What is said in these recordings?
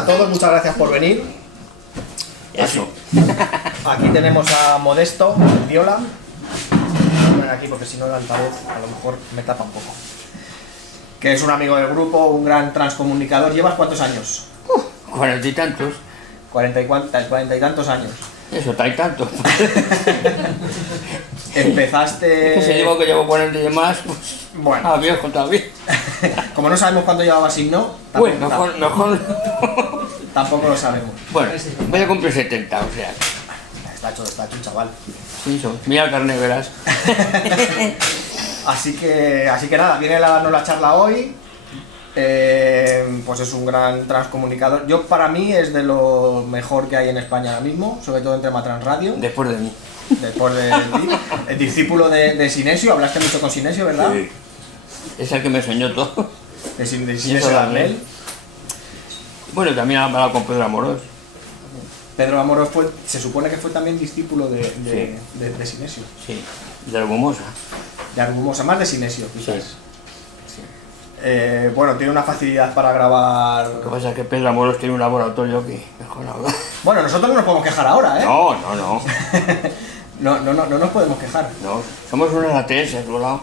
a todos, muchas gracias por venir. Eso. Aquí tenemos a Modesto, Viola. Voy a poner aquí porque si no el altavoz a lo mejor me tapa un poco. Que es un amigo del grupo, un gran transcomunicador. ¿Llevas cuántos años? 40 y tantos. 40 y tantos años. Eso, tal y tanto. Empezaste... Es que si digo que llevo 40 y más, pues... Bueno. Ah, viejo, todavía. Como no sabemos cuánto llevabas Signo, Bueno, mejor... tampoco lo sabemos. Bueno, voy a cumplir 70, o sea... Está hecho un chaval. Sí, eso. Mira el carnet, verás. Así que nada, viene a darnos la charla hoy. Pues es un gran transcomunicador. Yo, para mí, es de lo mejor que hay en España ahora mismo, sobre todo en tema Transradio. Después de mí. Después de el discípulo de Sinesio. Hablaste mucho con Sinesio, ¿verdad? Sí. Es el que me enseñó todo. De Sinesio Darnell. Bueno, también ha hablado con Pedro Amorós. Pedro Amorós se supone que fue también discípulo de Sinesio. Sí, de Argumosa. De Argumosa, más de Sinesio, quizás. Sí. Bueno, tiene una facilidad para grabar. Lo que pasa es que Pedro Amorós tiene un laboratorio que mejor hablar. Bueno, nosotros no nos podemos quejar ahora, ¿eh? No. No nos podemos quejar. No, somos unos ATS, volado.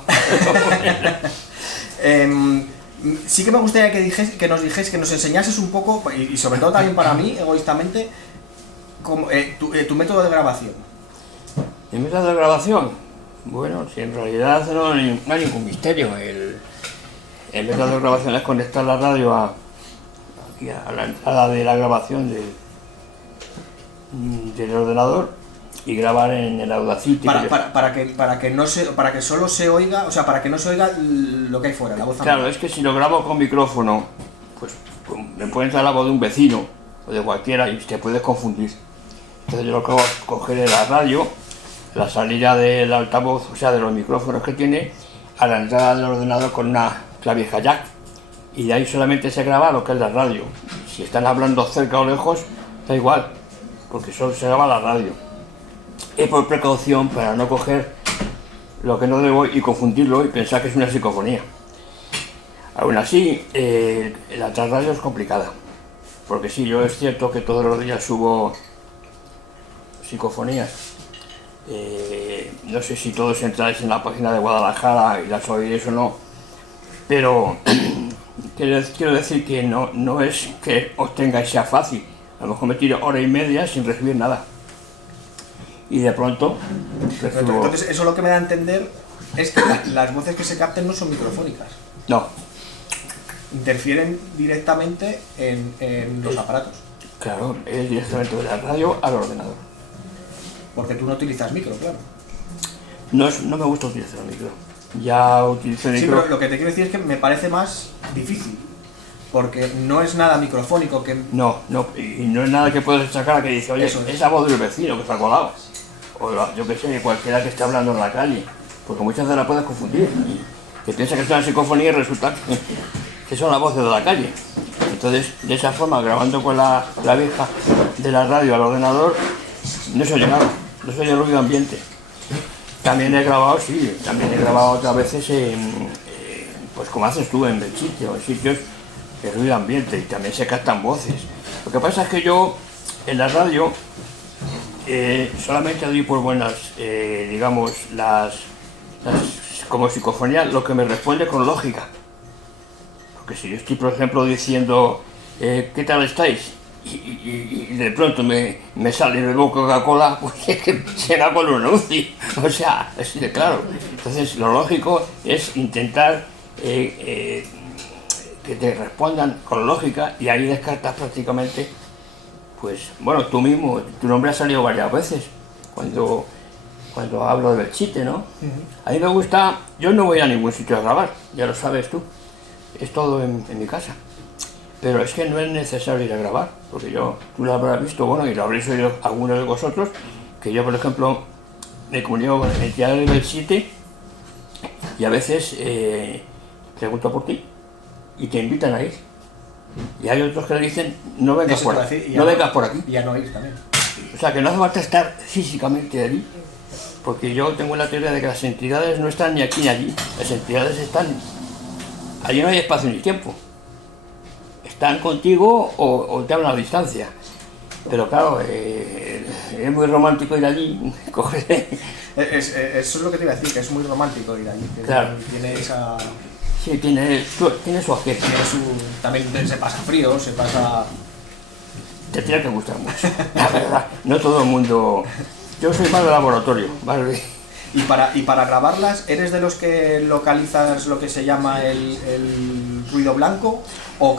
Sí que me gustaría que nos dijes, que nos enseñases un poco, y sobre todo también para mí, egoístamente, tu método de grabación. ¿El método de grabación? Bueno, si en realidad no hay ningún misterio. El método de grabación es conectar la radio aquí a la entrada de la grabación del ordenador y grabar en el Audacity. Para que solo se oiga, o sea, para que no se oiga lo que hay fuera, la voz. Claro, es que si lo grabo con micrófono, pues me puede entrar la voz de un vecino o de cualquiera y te puedes confundir. Entonces yo lo que hago es coger la radio, la salida del altavoz, o sea, de los micrófonos que tiene, a la entrada del ordenador con una clavija jack, y de ahí solamente se graba lo que es la radio. Si están hablando cerca o lejos, da igual, porque solo se graba la radio. Es por precaución para no coger lo que no debo y confundirlo y pensar que es una psicofonía. Aún así, la transradio es complicada, porque sí, yo es cierto que todos los días subo psicofonías. No sé si todos entráis en la página de Guadalajara y las oiréis o no, pero quiero decir que no es que os tengáis sea fácil. A lo mejor me tiro hora y media sin recibir nada. Y de pronto... Entonces, eso lo que me da a entender es que las voces que se capten no son microfónicas. No. Interfieren directamente en los aparatos. Claro, es directamente de la radio al ordenador. Porque tú no utilizas micro, claro. No me gusta utilizar el micro. Ya utilizo el micro. Sí, pero lo que te quiero decir es que me parece más difícil. Porque no es nada microfónico que... No, y no es nada que puedes sacar que dice, oye, esa voz del vecino que está colado. O yo que sé, cualquiera que esté hablando en la calle. Porque muchas veces la puedes confundir. Y que piensa que es una psicofonía y resulta que son las voces de la calle. Entonces, de esa forma, grabando con la vieja de la radio al ordenador, no se oye nada, no se oye el ruido ambiente. También he grabado otras veces pues como haces tú en sitios de ruido ambiente, y también se captan voces. Lo que pasa es que yo en la radio solamente doy por buenas, digamos, las como psicofonía, lo que me responde con lógica. Porque si yo estoy, por ejemplo, diciendo ¿qué tal estáis? Y de pronto me sale de boca Coca-Cola, pues es que será con un anuncio. O sea, así de claro. Entonces lo lógico es intentar que te respondan con lógica, y ahí descartas prácticamente, pues bueno, tú mismo, tu nombre ha salido varias veces cuando hablo del chiste, ¿no? A mí me gusta, yo no voy a ningún sitio a grabar, ya lo sabes tú, es todo en mi casa. Pero es que no es necesario ir a grabar, porque tú lo habrás visto, bueno, y lo habréis oído algunos de vosotros, que yo, por ejemplo, me comunico con entidades del sitio y a veces pregunto por ti y te invitan a ir. Y hay otros que le dicen, no vengas por aquí. Y ya no ir también. O sea, que no hace falta estar físicamente allí, porque yo tengo la teoría de que las entidades no están ni aquí ni allí, las entidades están... Allí no hay espacio ni tiempo. están contigo o te hablan a distancia. Pero claro, es muy romántico ir allí, coger... Eso es lo que te iba a decir, que es muy romántico ir allí. Claro. Tiene esa... Sí, tiene su aquel. También se pasa frío, se pasa... Te tiene que gustar mucho, la verdad. No todo el mundo... Yo soy más de laboratorio, más de... Y para grabarlas, ¿eres de los que localizas lo que se llama el ruido blanco o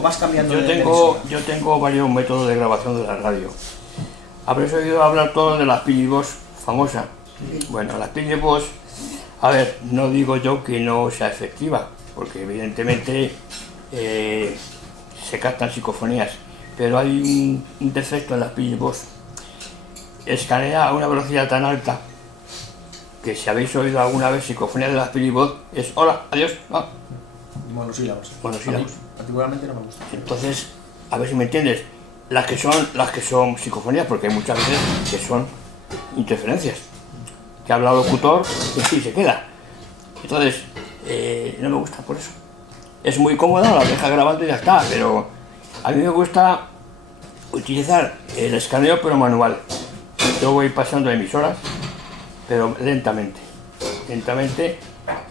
vas cambiando de emisora? Yo tengo varios métodos de grabación de la radio. Habréis oído hablar todos de las Philips Box famosa. Bueno, las Philips Box, a ver, no digo yo que no sea efectiva, porque evidentemente se captan psicofonías, pero hay un defecto en las Philips Box. Escanea a una velocidad tan alta que si habéis oído alguna vez psicofonía de las Philips Box es hola, adiós, va. Monosílabos. Monosílabos. Particularmente no me gusta. Entonces, a ver si me entiendes, las que son psicofonías, porque hay muchas veces que son interferencias, que habla el locutor y sí, se queda. Entonces, no me gusta por eso. Es muy cómoda, la deja grabando y ya está, pero a mí me gusta utilizar el escaneo pero manual. Yo voy pasando emisoras, pero lentamente, y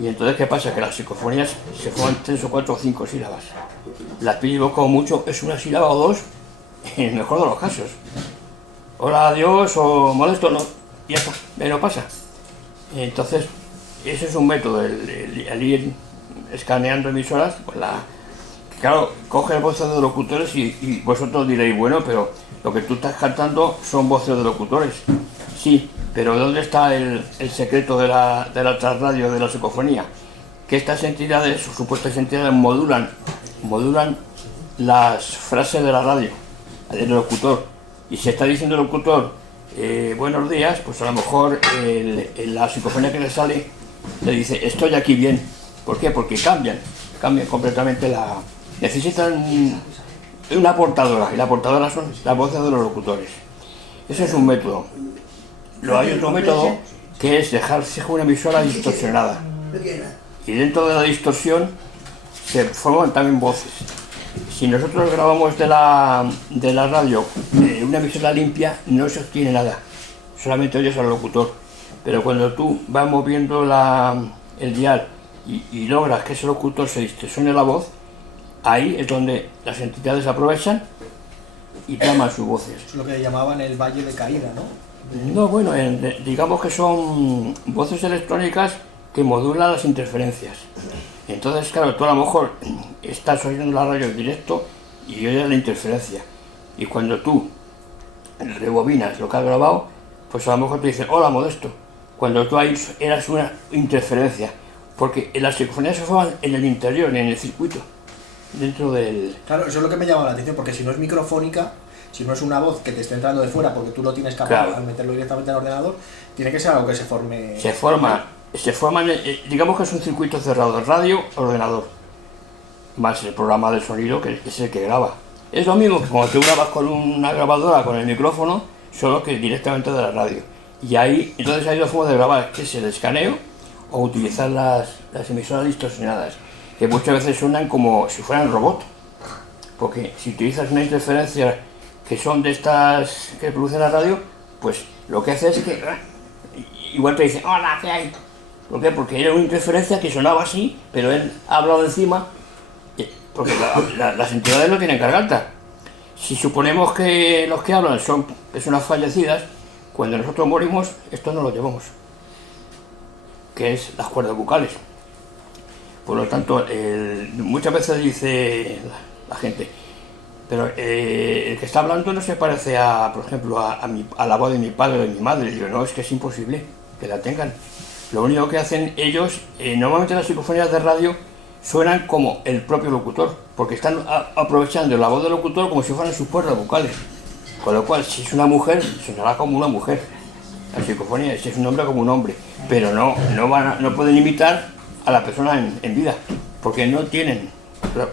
entonces ¿qué pasa? Que las psicofonías se forman 3 o 4 o 5 sílabas. Las Philips Box como mucho es una sílaba o dos, en el mejor de los casos. Hola, adiós, o molesto, no, ya está, no pasa. Entonces, ese es un método, el ir escaneando emisoras, pues claro, coge el voces de locutores y vosotros diréis, bueno, pero lo que tú estás cantando son voces de locutores. Sí, pero ¿dónde está el secreto de la trasradio, de la psicofonía? Que estas entidades, o supuestas entidades, modulan las frases de la radio, del locutor. Y si está diciendo el locutor, buenos días, pues a lo mejor la psicofonía que le sale le dice, estoy aquí bien. ¿Por qué? Porque cambian completamente necesitan una portadora, y la portadora son las voces de los locutores. Ese es un método. Luego hay otro método que es dejarse una emisora distorsionada. Y dentro de la distorsión se forman también voces. Si nosotros grabamos de la radio una emisora limpia, no se obtiene nada. Solamente oyes al locutor. Pero cuando tú vas moviendo el dial y logras que ese locutor se distorsione la voz, ahí es donde las entidades aprovechan y llaman sus voces. Es lo que llamaban el valle de caída, ¿no? No, bueno, digamos que son voces electrónicas que modulan las interferencias. Entonces, claro, tú a lo mejor estás oyendo la radio en directo y oyes la interferencia. Y cuando tú rebobinas lo que has grabado, pues a lo mejor te dicen, hola, Modesto, cuando tú ahí eras una interferencia. Porque las psicofonías se forman en el interior, en el circuito, dentro del... Claro, eso es lo que me llama la atención, porque si no es microfónica, si no es una voz que te esté entrando de fuera porque tú lo tienes capaz Claro. al meterlo directamente al ordenador, tiene que ser algo que se forme... Se forma, digamos que es un circuito cerrado, radio, ordenador, más el programa del sonido que es el que graba. Es lo mismo que cuando tú grabas con una grabadora, con el micrófono, solo que directamente de la radio. Y ahí, entonces hay dos formas de grabar, que es el escaneo o utilizar las emisoras distorsionadas, que muchas veces suenan como si fueran robot. Porque si utilizas una interferencia que son de estas que producen la radio, pues lo que hace es que igual te dice, hola, ¿qué hay? ¿Por qué? Porque era una interferencia que sonaba así, pero él ha hablado encima, porque las entidades no tienen garganta. Si suponemos que los que hablan son personas fallecidas, cuando nosotros morimos, esto no lo llevamos, que es las cuerdas vocales. Por lo tanto, muchas veces dice la gente, pero el que está hablando no se parece por ejemplo, a la voz de mi padre o de mi madre. Digo, no, es que es imposible que la tengan. Lo único que hacen ellos, normalmente las psicofonías de radio suenan como el propio locutor, porque están aprovechando la voz del locutor como si fueran sus cuerdas vocales. Con lo cual, si es una mujer, sonará como una mujer. La psicofonía, si es un hombre, como un hombre. Pero no pueden imitar a la persona en vida, porque no tienen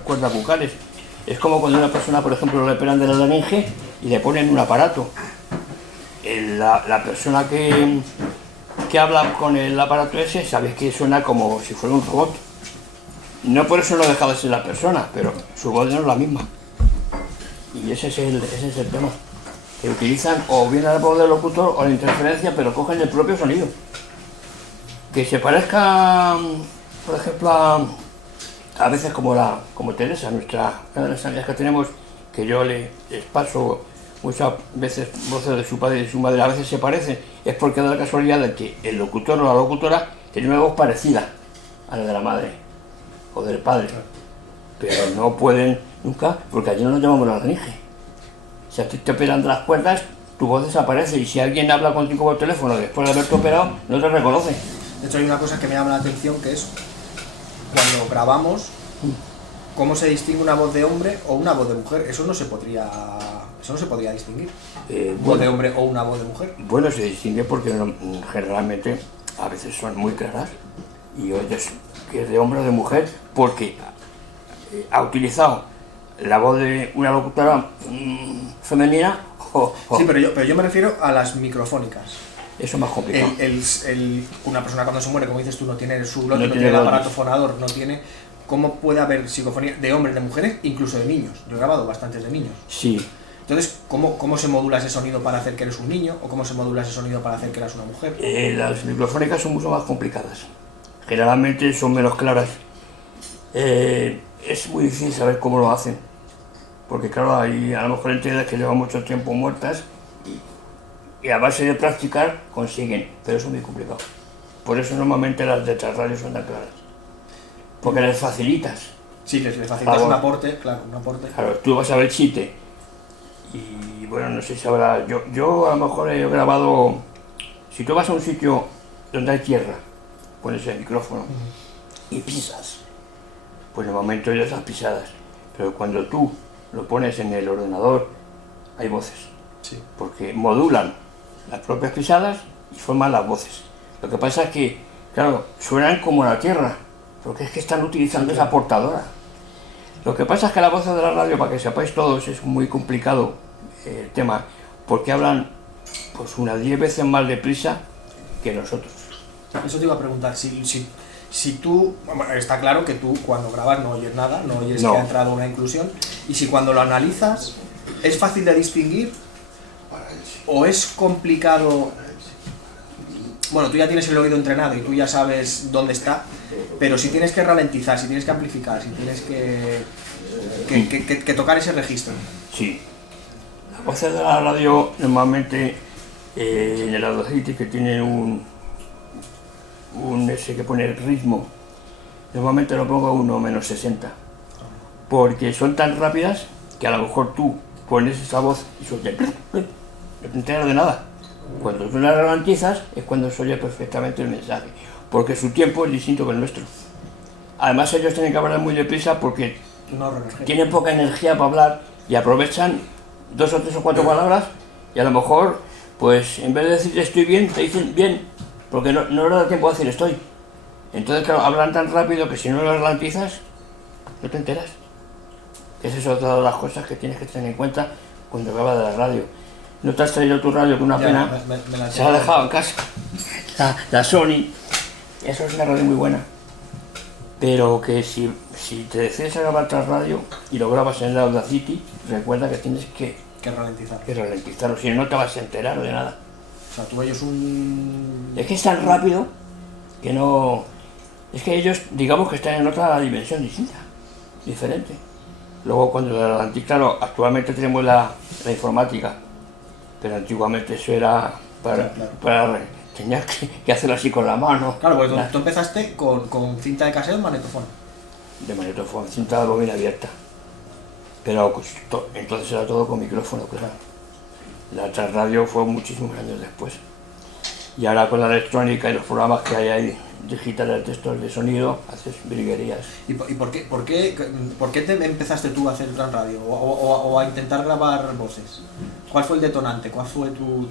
cuerdas vocales. Es como cuando una persona, por ejemplo, le operan de la laringe y le ponen un aparato. La persona que habla con el aparato ese, sabes que suena como si fuera un robot. No por eso no deja de ser la persona, pero su voz no es la misma. Y ese es el tema. Que utilizan o bien la voz del locutor o la interferencia, pero cogen el propio sonido. Que se parezca, por ejemplo, a veces como Teresa, una de las amigas que tenemos, que yo les paso muchas veces voces de su padre y de su madre, a veces se parecen, es porque da la casualidad de que el locutor o la locutora tiene una voz parecida a la de la madre o del padre, pero no pueden nunca, porque allí no nos llamamos laringe. Si a ti te operan de las cuerdas, tu voz desaparece, y si alguien habla contigo por teléfono después de haberte operado, no te reconoce. De hecho hay una cosa que me llama la atención, que es cuando grabamos, cómo se distingue una voz de hombre o una voz de mujer. Eso no se podría distinguir. Voz de hombre o una voz de mujer. Bueno, se distingue porque generalmente a veces son muy claras y oyes que es de hombre o de mujer porque ha utilizado la voz de una locutora femenina Sí, pero yo me refiero a las microfónicas. Eso es más complicado. Una persona cuando se muere, como dices tú, no tiene su glote, no tiene el aparato fonador, no tiene... ¿Cómo puede haber psicofonía de hombres, de mujeres, incluso de niños? Yo he grabado bastantes de niños. Sí. Entonces, ¿cómo se modula ese sonido para hacer que eres un niño? ¿O cómo se modula ese sonido para hacer que eres una mujer? Las microfónicas son mucho más complicadas. Generalmente son menos claras. Es muy difícil saber cómo lo hacen. Porque claro, hay a lo mejor entidades que llevan mucho tiempo muertas y a base de practicar consiguen, pero eso es muy complicado. Por eso normalmente las de radio son tan claras. Porque les facilitas. Sí, les facilitas un aporte, claro, un aporte. Claro, tú vas a ver chiste. Y bueno, no sé si habrá... Yo a lo mejor he grabado... Si tú vas a un sitio donde hay tierra, pones el micrófono y pisas, pues normalmente oyes las pisadas. Pero cuando tú lo pones en el ordenador, hay voces. Sí. Porque modulan las propias pisadas y forman las voces. Lo que pasa es que, claro, suenan como la tierra, porque es que están utilizando esa portadora. Lo que pasa es que la voz de la radio, para que sepáis todos, es muy complicado el tema, porque hablan pues unas 10 veces más deprisa que nosotros. Eso te iba a preguntar, si tú, bueno, está claro que tú cuando grabas no oyes nada, no oyes que ha entrado una inclusión, y si cuando lo analizas es fácil de distinguir o es complicado. Bueno, tú ya tienes el oído entrenado y tú ya sabes dónde está, pero si tienes que ralentizar, si tienes que amplificar, si tienes que tocar ese registro. Sí. Las voces de la radio normalmente en el Audacity, que tiene un ese que pone el ritmo, normalmente lo pongo a 1 menos 60, porque son tan rápidas que a lo mejor tú pones esa voz y sueltas, no te enteras de nada. Cuando tú la ralentizas es cuando se oye perfectamente el mensaje, porque su tiempo es distinto que el nuestro. Además ellos tienen que hablar muy deprisa porque tienen poca energía para hablar y aprovechan 2 o 3 o 4 palabras y a lo mejor, pues en vez de decir estoy bien, te dicen bien, porque no les da tiempo a decir estoy. Entonces claro, hablan tan rápido que si no lo ralentizas, no te enteras. Esa es otra de las cosas que tienes que tener en cuenta cuando grabas de la radio. No te has traído tu radio con una pena, se ha dejado en casa. La Sony, eso es una radio muy buena. Pero que si te decides a grabar otra radio y lo grabas en el Audacity, recuerda que tienes que ralentizarlo, si no te vas a enterar de nada. O sea, tú oyes un... Es que es tan rápido que no... Es que ellos, digamos que están en otra dimensión distinta, diferente. Luego cuando la ralentizas, claro, actualmente tenemos la informática, pero antiguamente eso era para tenías que hacerlo así con la mano. Claro, porque tú empezaste con cinta de casero o magnetofón. De magnetofón, cinta de bobina abierta. Pero pues, entonces era todo con micrófono, claro. La transradio fue muchísimos años después. Y ahora con la electrónica y los programas que hay ahí, digitales, textos de sonido, haces virguerías. ¿Y por qué te empezaste tú a hacer transradio o a intentar grabar voces? ¿Cuál fue el detonante? ¿Cuál fue tu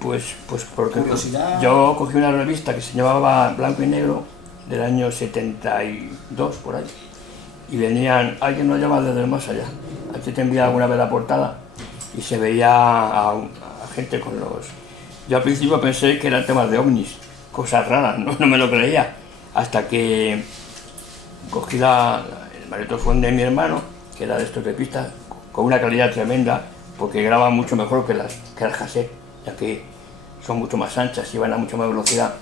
pues porque curiosidad? Yo cogí una revista que se llamaba Blanco y Negro del año 72, por ahí. Y venían, alguien nos llama desde el más allá. Aquí te envía alguna vez la portada y se veía a gente con los... Yo al principio pensé que eran temas de ovnis, cosas raras, no me lo creía. Hasta que cogí el magnetofón de mi hermano, que era de estos de pista, con una calidad tremenda, porque graba mucho mejor que las cassettes, ya que son mucho más anchas y van a mucha más velocidad.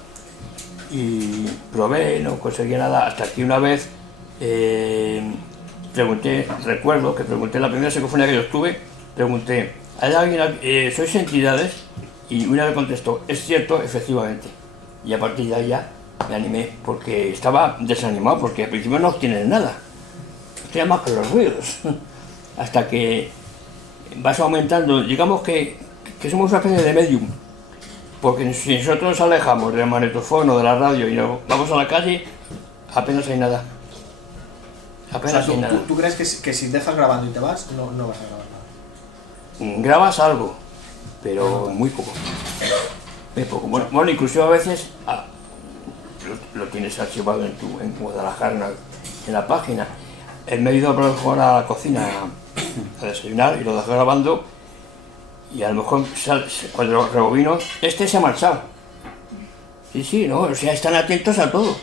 Y probé, no conseguí nada, hasta que una vez recuerdo que pregunté en la primera psicofonía que yo estuve, pregunté, ¿hay alguien, sois entidades? Y una vez contestó, es cierto, efectivamente. Y a partir de ahí ya me animé, porque estaba desanimado, porque al principio no obtienes nada, obtienes más que los ruidos, hasta que vas aumentando, digamos que somos una especie de medium, porque si nosotros nos alejamos del magnetofón o de la radio y nos vamos a la calle, apenas hay nada. Apenas hay nada. ¿Tú crees que si dejas grabando y te vas, no vas a grabar nada? Grabas algo, pero muy poco. Muy poco. Bueno, incluso a veces lo tienes archivado en Guadalajara, en la página. Me he ido a la cocina a desayunar y lo dejé grabando, y a lo mejor cuando lo rebobino, se ha marchado. Sí, no, o sea, están atentos a todo.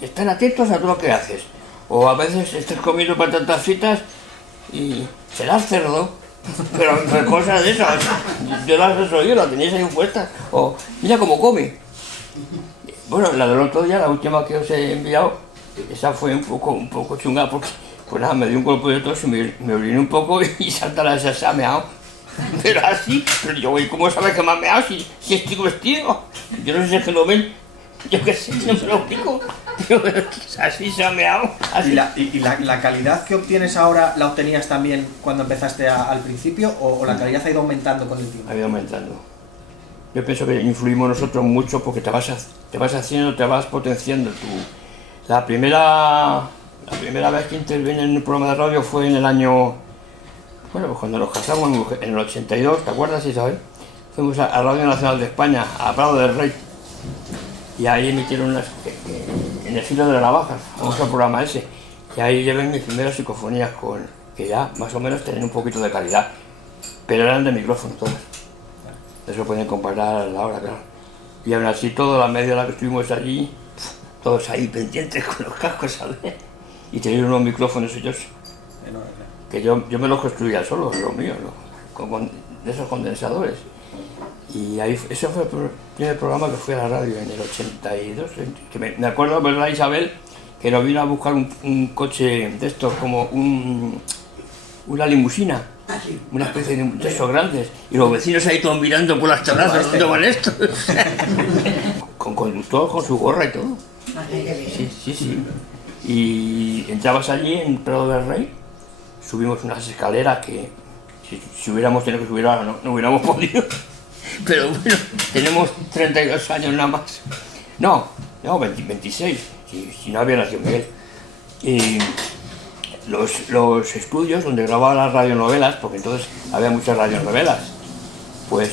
Están atentos a todo lo que haces. O a veces estás comiendo patatas fritas y serás cerdo, pero cosas de esas, yo las he oído, las tenéis ahí puestas. O mira cómo come. Bueno, la del otro día, la última que os he enviado, esa fue un poco chunga, porque pues nada, me dio un golpe de tos y me oriné un poco y salta la se ha meado. Pero así, pero yo, ¿cómo sabes que me ha meado si estoy vestido? Yo no sé si es que lo ven, yo qué sé, no me lo explico. Así se ha meado. Así. ¿Y la calidad que obtienes ahora la obtenías también cuando empezaste al principio, o la calidad ha ido aumentando con el tiempo? Ha ido aumentando. Yo pienso que influimos nosotros mucho porque te vas potenciando. La primera vez que intervine en un programa de radio fue en el año, bueno, pues cuando nos casamos en el 82, ¿te acuerdas, Isabel? Fuimos a Radio Nacional de España, a Prado del Rey, y ahí emitieron en el filo de la navaja, famoso programa ese, y ahí llevé mis primeras psicofonías que ya más o menos tenían un poquito de calidad, pero eran de micrófono todas. Eso pueden comparar ahora, claro. Y aún así, toda la media hora que estuvimos allí, todos ahí pendientes con los cascos, ¿sabes? Y tenían unos micrófonos ellos, que yo me los construía solo, los míos, de esos condensadores. Y ahí, ese fue el primer programa que fui a la radio en el 82, que me acuerdo, ¿verdad, Isabel? Que nos vino a buscar un coche de estos, como una limusina, una especie de esos grandes, y los vecinos ahí todos mirando por las terrazas, ¿dónde van estos? Con conductor, con su gorra y todo. Sí. Y entrabas allí en Prado del Rey, subimos unas escaleras que si hubiéramos tenido que subir ahora no hubiéramos podido. Pero bueno, tenemos 32 años nada más. No, 26, si no había nacido Miguel. Y los estudios donde grababa las radionovelas, porque entonces había muchas radionovelas, pues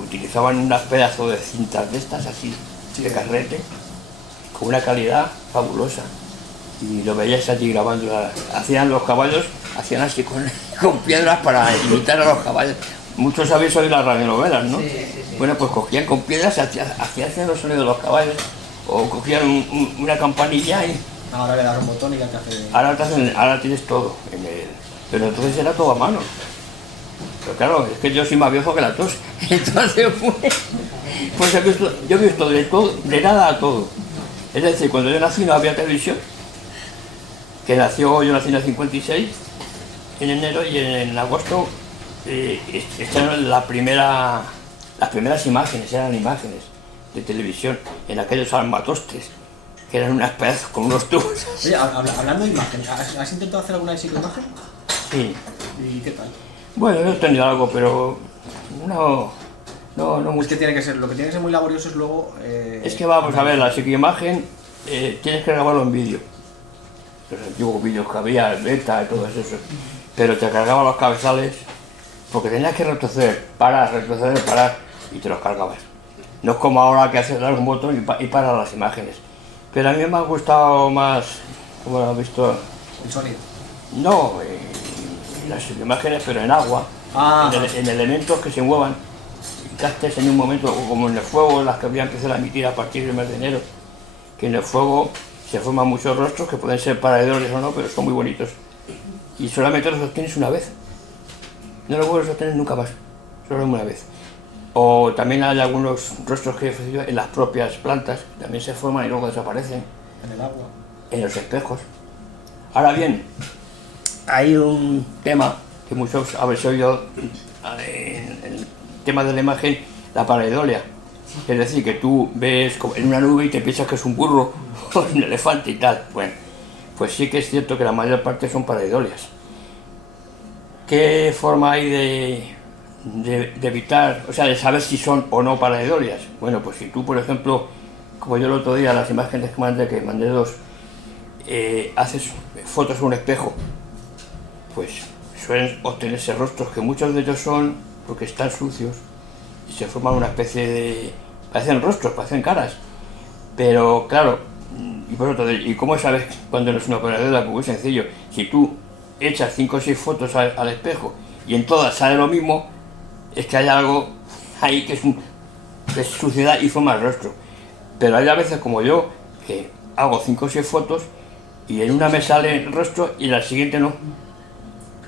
utilizaban unas pedazos de cintas de estas, así, de carrete, con una calidad fabulosa. Y lo veías allí grabando. Hacían los caballos, hacían así con piedras para imitar a los caballos. Muchos habéis oído las radionovelas, ¿no? Sí. Bueno, pues cogían con piedras, hacían los sonidos de los caballos, o cogían una campanilla y... Ahora le das un botón y ya te hace... Ahora tienes todo pero entonces era todo a mano. Pero claro, es que yo soy más viejo que la tos. Entonces pues yo he visto de nada a todo. Es decir, cuando yo nací no había televisión, yo nací en el 56, en enero, y en agosto eran las primeras imágenes, eran imágenes de televisión, en aquellos armatostes, que eran unas pedazos con unos tubos. Oye, hablando de imágenes, ¿has intentado hacer alguna psicoimagen? Sí. ¿Y qué tal? Bueno, yo he tenido algo, pero no mucho. Es que tiene que ser, lo que tiene que ser muy laborioso es luego... Es que vamos a ver, la psicoimagen tienes que grabarlo en vídeo. Los antiguos vídeos que había, el beta y todo eso. Pero te cargaba los cabezales, porque tenías que retroceder, parar, y te los cargabas. No es como ahora que haces dar un botón y paras las imágenes. Pero a mí me ha gustado más, como lo has visto... El sonido. No, las imágenes, pero en agua, en elementos que se muevan. Castes en un momento, como en el fuego, las que voy a empezar a emitir a partir del mes de enero, que en el fuego se forman muchos rostros que pueden ser pareidoles o no, pero son muy bonitos. Y solamente los obtienes una vez. No los vuelves a obtener nunca más, solo una vez. O también hay algunos rostros que he ofrecido en las propias plantas, también se forman y luego desaparecen. En el agua. En los espejos. Ahora bien, hay un tema que muchos habéis oído en el tema de la imagen, la pareidolia. Es decir, que tú ves en una nube y te piensas que es un burro o un elefante y tal. Bueno, pues sí que es cierto que la mayor parte son pareidolias. ¿Qué forma hay de evitar, o sea, de saber si son o no pareidolias? Bueno, pues si tú, por ejemplo, como yo el otro día, las imágenes que mandé dos, haces fotos en un espejo, pues suelen obtenerse rostros que muchos de ellos son porque están sucios y se forman una especie de... parecen rostros, parecen caras, pero claro, ¿y cómo sabes cuando no es una pareidolia? Pues muy sencillo, si tú echas 5 o 6 fotos al espejo y en todas sale lo mismo, es que hay algo ahí que es suciedad y forma el rostro. Pero hay a veces como yo, que hago 5 o 6 fotos y en una me sale el rostro y en la siguiente no.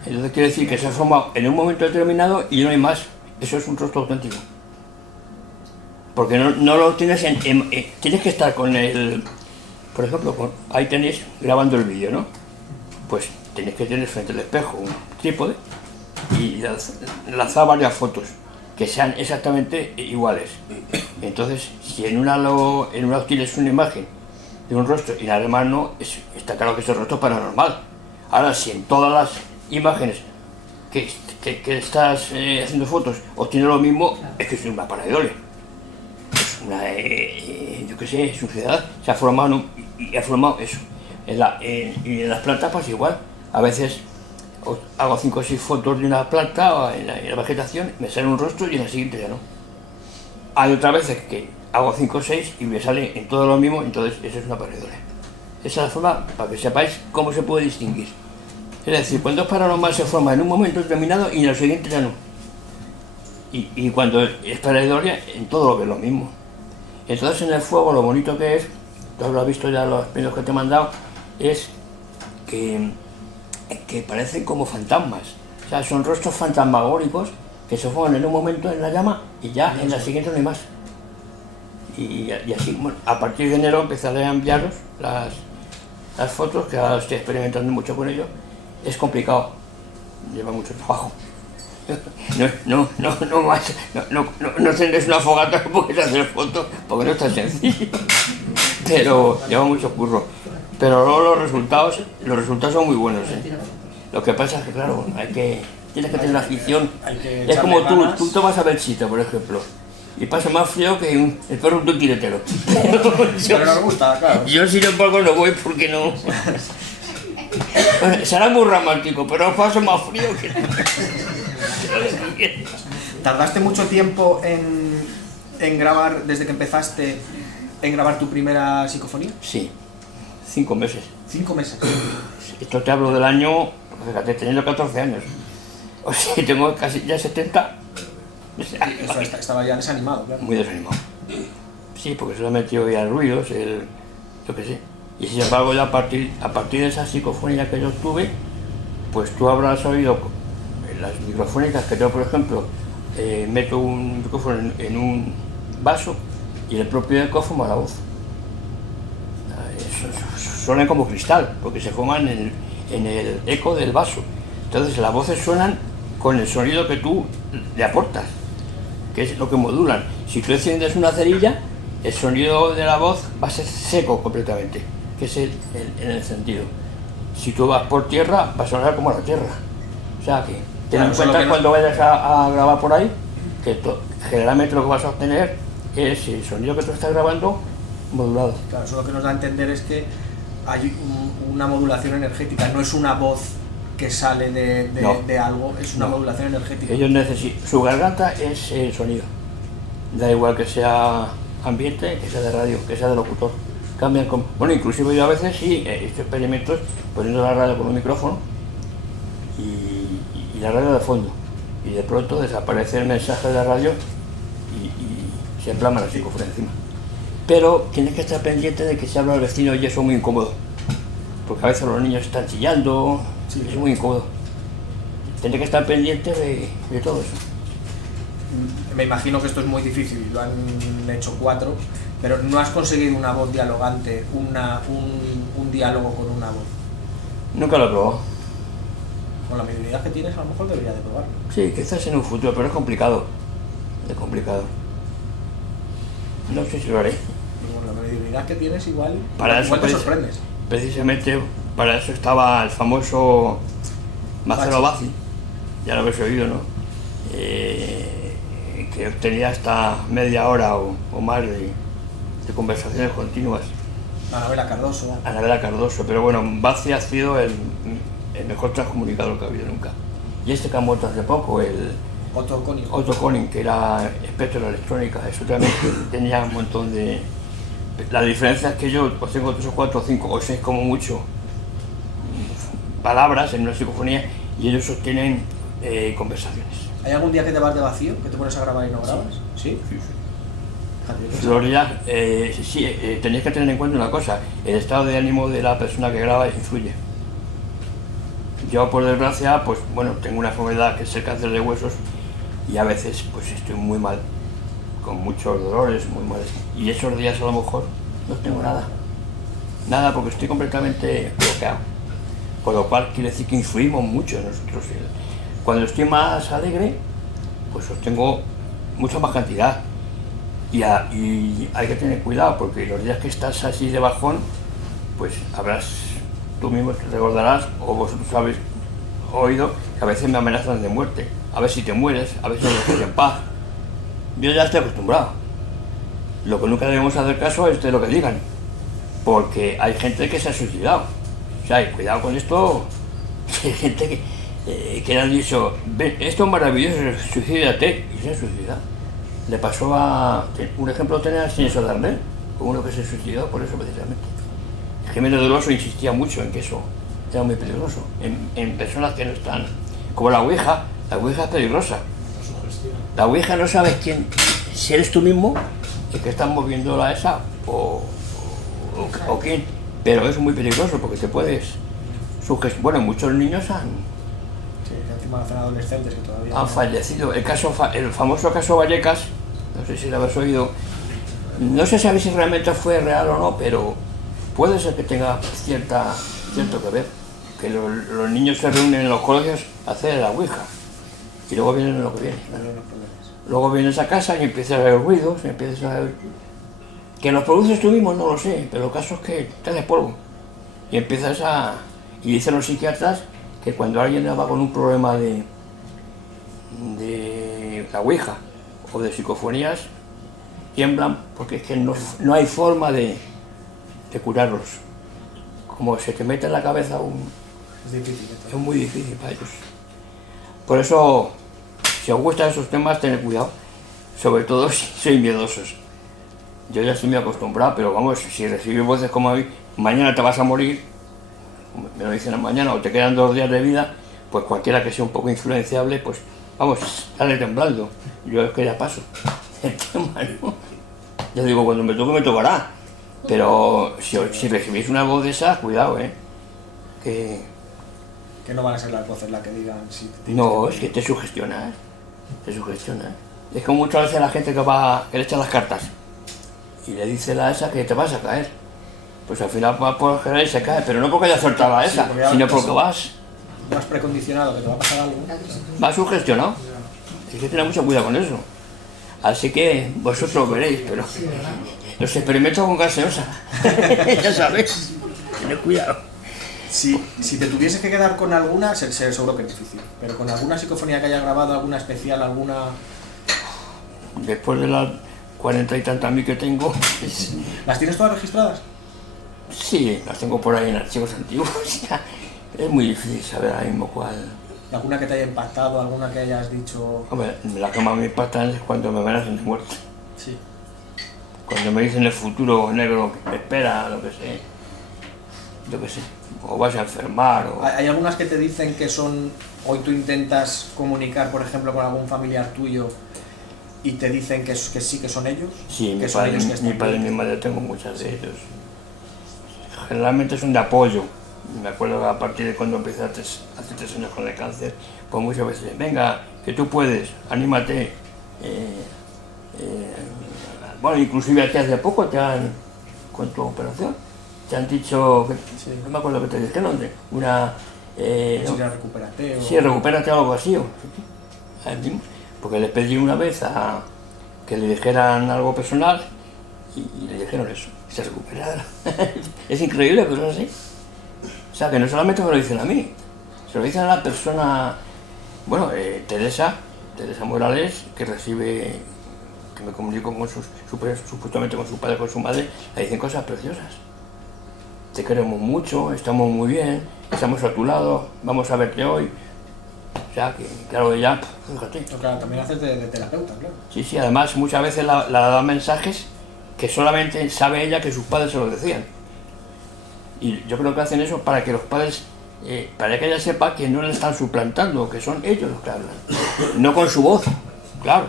Entonces quiere decir que se ha formado en un momento determinado y no hay más. Eso es un rostro auténtico. Porque no lo tienes tienes que estar con el... Por ejemplo, ahí tenéis grabando el vídeo, ¿no? Pues tenéis que tener frente al espejo un trípode y lanzar varias fotos que sean exactamente iguales. Entonces, si en una obtienes una imagen de un rostro y en la demás no, está claro que ese rostro es paranormal. Ahora, si en todas las imágenes que estás haciendo fotos obtienes lo mismo, es que es una pareidolia. Es una, yo qué sé, suciedad. Se ha formado y ha formado eso. Y en las plantas pues igual. A veces hago 5 o 6 fotos de una planta o en la vegetación, me sale un rostro y en la siguiente ya no. Hay otras veces que hago 5 o 6 y me sale en todo lo mismo, entonces eso es una pareidolia. Esa es la forma para que sepáis cómo se puede distinguir. Es decir, cuando es paranormal se forma en un momento determinado y en el siguiente ya no. Y cuando es pareidolia, en todo lo que es lo mismo. Entonces en el fuego lo bonito que es, tú habrás visto ya los vídeos que te he mandado, es que parecen como fantasmas. O sea, son rostros fantasmagóricos que se forman en un momento en la llama y ya en la siguiente no hay más. Y así, bueno, a partir de enero empezaré a enviaros las fotos, que ahora estoy experimentando mucho con ello. Es complicado, lleva mucho trabajo. No tendréis una fogata que puedes hacer fotos, porque no es tan sencillo. Pero lleva mucho curro. Pero luego los resultados son muy buenos, ¿eh? Lo que pasa es que, claro, tienes que tener una afición. Es como tú tomas a Belchita, por ejemplo, y pasa más frío que el perro de un tiretero. Pero nos gusta, claro. Yo, sin embargo, no voy porque no... Bueno, será muy romántico, pero paso más frío que... ¿Tardaste mucho tiempo en grabar, desde que empezaste, en grabar tu primera psicofonía? Sí, 5 meses. 5 meses. Esto te hablo del año, fíjate, teniendo 14 años. O sea, tengo casi ya 70. Estaba ya desanimado, claro. Muy desanimado. Sí, porque se le ha metido ya ruidos, yo qué sé. Y sin embargo, ya a partir de esa psicofonía que yo tuve, pues tú habrás oído en las microfónicas que yo, por ejemplo, meto un micrófono en un vaso y el propio eco forma la voz. Suenan como cristal, porque se forman en el eco del vaso. Entonces las voces suenan con el sonido que tú le aportas, que es lo que modulan. Si tú enciendes una cerilla, el sonido de la voz va a ser seco completamente, que es en el sentido. Si tú vas por tierra, va a sonar como la tierra. O sea que ten en cuenta cuando vayas a grabar por ahí, que generalmente lo que vas a obtener es el sonido que tú estás grabando modulado. Claro, eso lo que nos da a entender es que hay una modulación energética, no es una voz que sale de algo, es una modulación energética. Ellos necesitan, su garganta es el sonido. Da igual que sea ambiente, que sea de radio, que sea de locutor. Cambian como... Bueno, inclusive yo a veces sí he hecho experimentos poniendo la radio con un micrófono y la radio de fondo. Y de pronto desaparece el mensaje de la radio y se emplama la psicofonía encima. pero tienes que estar pendiente de que se habla al vecino y eso es muy incómodo. Porque a veces los niños están chillando, sí, es muy incómodo. Tienes que estar pendiente de todo eso. Me imagino que esto es muy difícil, lo han hecho 4, pero no has conseguido una voz dialogante, un diálogo con una voz. Nunca lo he probado. Con la mediunidad que tienes, a lo mejor debería de probarlo. Sí, quizás en un futuro, pero es complicado. Es complicado. No sé si lo haré. Y con la mediunidad que tienes, igual te te sorprendes. Precisamente para eso estaba el famoso Marcelo Bazzi, ya lo habéis oído, ¿no? Que tenía hasta media hora o más de conversaciones continuas. Anabela Cardoso. Anabela Cardoso, pero bueno, Bazzi ha sido el mejor transcomunicador que ha habido nunca. Y este que ha muerto hace poco, el Otto Koning, que era experto en la electrónica, eso también tenía un montón de... La diferencia es que yo pues tengo 3 o 4 o 5 o 6 como mucho palabras en una psicofonía y ellos sostienen conversaciones. ¿Hay algún día que te vas de vacío, que te pones a grabar y no grabas? Sí. Los días, tenéis que tener en cuenta una cosa, el estado de ánimo de la persona que graba influye. Yo, por desgracia, pues bueno, tengo una enfermedad que es el cáncer de huesos y a veces pues estoy muy mal, con muchos dolores, muy mal. Y esos días a lo mejor no tengo nada porque estoy completamente bloqueado. Por lo cual quiere decir que influimos mucho en nosotros. Cuando estoy más alegre, pues tengo mucha más cantidad. Y hay que tener cuidado porque los días que estás así de bajón, pues tú mismo te recordarás, o vosotros habéis oído, que a veces me amenazan de muerte. A ver si te mueres, a ver si no me dejes en paz. Yo ya estoy acostumbrado. Lo que nunca debemos hacer caso es de lo que digan, porque hay gente que se ha suicidado. O sea, cuidado con esto. Hay gente que le han dicho, ven, esto es maravilloso, suicídate, y se ha suicidado. Le pasó un ejemplo tenía al Sineso de Arnel, uno que se suicidó por eso precisamente. Jiménez del Oso insistía mucho en que eso era muy peligroso, en personas que no están, como la Ouija es peligrosa. La Ouija no sabes si eres tú mismo el que estás moviéndola esa o quién, pero es muy peligroso porque te puedes sugestionar. Bueno, muchos niños encima hacen adolescentes que todavía han fallecido. El famoso caso Vallecas, no sé si lo habéis oído, no se sabe si realmente fue real o no, pero puede ser que tenga cierto que ver, que los niños se reúnen en los colegios a hacer la Ouija y luego vienen lo que viene. Luego vienes a casa y empiezas a ver ruidos, empiezas a ver... Que los produces tú mismo no lo sé, pero el caso es que te haces polvo y empiezas y dicen los psiquiatras que cuando alguien va con un problema de la Ouija o de psicofonías, tiemblan porque es que no hay forma de curarlos. Como se te mete en la cabeza es muy difícil para ellos. Por eso, si os gustan esos temas, tened cuidado, sobre todo si sois miedosos. Yo ya estoy muy acostumbrado, pero vamos, si recibís voces como hoy, mañana te vas a morir, me lo dicen mañana, o te quedan 2 días de vida, pues cualquiera que sea un poco influenciable, pues vamos, sale temblando. Yo es que ya paso el tema, ¿no? Yo digo, cuando me toque, me tocará. Pero si recibís una voz de esa, cuidado, que no van a ser las voces las que digan si no, es que te sugestionas. Es como muchas veces la gente que le echa las cartas y le dice a esa que te vas a caer. Pues al final va por general y se cae, pero no porque haya soltado a esa, sino porque vas precondicionado, que te va a pasar algo. Vas sugestionado. Hay que tener mucho cuidado con eso. Así que vosotros veréis, pero los experimentos con gaseosa. Ya sabes, tened cuidado. Si te tuvieses que quedar con alguna, seguro que es difícil, pero con alguna psicofonía que hayas grabado, alguna especial, alguna... Después de las 40 y tantas mil que tengo... ¿Las tienes todas registradas? Sí, las tengo por ahí en archivos antiguos. Es muy difícil saber ahora mismo cuál... ¿Alguna que te haya impactado, alguna que hayas dicho...? Hombre, la que más me impacta es cuando me amenazan de muerte. Sí. Cuando me dicen el futuro negro que me espera, lo que sé. Yo qué sé. O vas a enfermar o... ¿Hay algunas que te dicen que son... Hoy tú intentas comunicar, por ejemplo, con algún familiar tuyo y te dicen que sí que son ellos. Sí, que mi son padre, ellos que están mi padre y bien. mi madre tengo muchas de ellos. Generalmente son de apoyo. Me acuerdo que a partir de cuando empecé hace 3 años con el cáncer, pues muchas veces, venga, que tú puedes, anímate. Bueno, inclusive aquí hace poco con tu operación, te han dicho, Sí. no me acuerdo que te dijeron, una... Si no, era recupérate o... sí, recupérate algo así. A él mismo. Porque les pedí una vez que le dijeran algo personal y le dijeron eso, se recuperara. Es increíble, pero es así. O sea, que no solamente me lo dicen a mí, se lo dicen a la persona, bueno, Teresa Morales, que me comunico con supuestamente con su padre, con su madre, le dicen cosas preciosas. Te queremos mucho, estamos muy bien, estamos a tu lado, vamos a verte hoy. O sea, que claro, ella, fíjate. No, claro, también haces de terapeuta, claro. Sí, además muchas veces la dan mensajes que solamente sabe ella que sus padres se lo decían. Y yo creo que hacen eso para que los padres, para que ella sepa que no le están suplantando, que son ellos los que hablan. No con su voz, claro,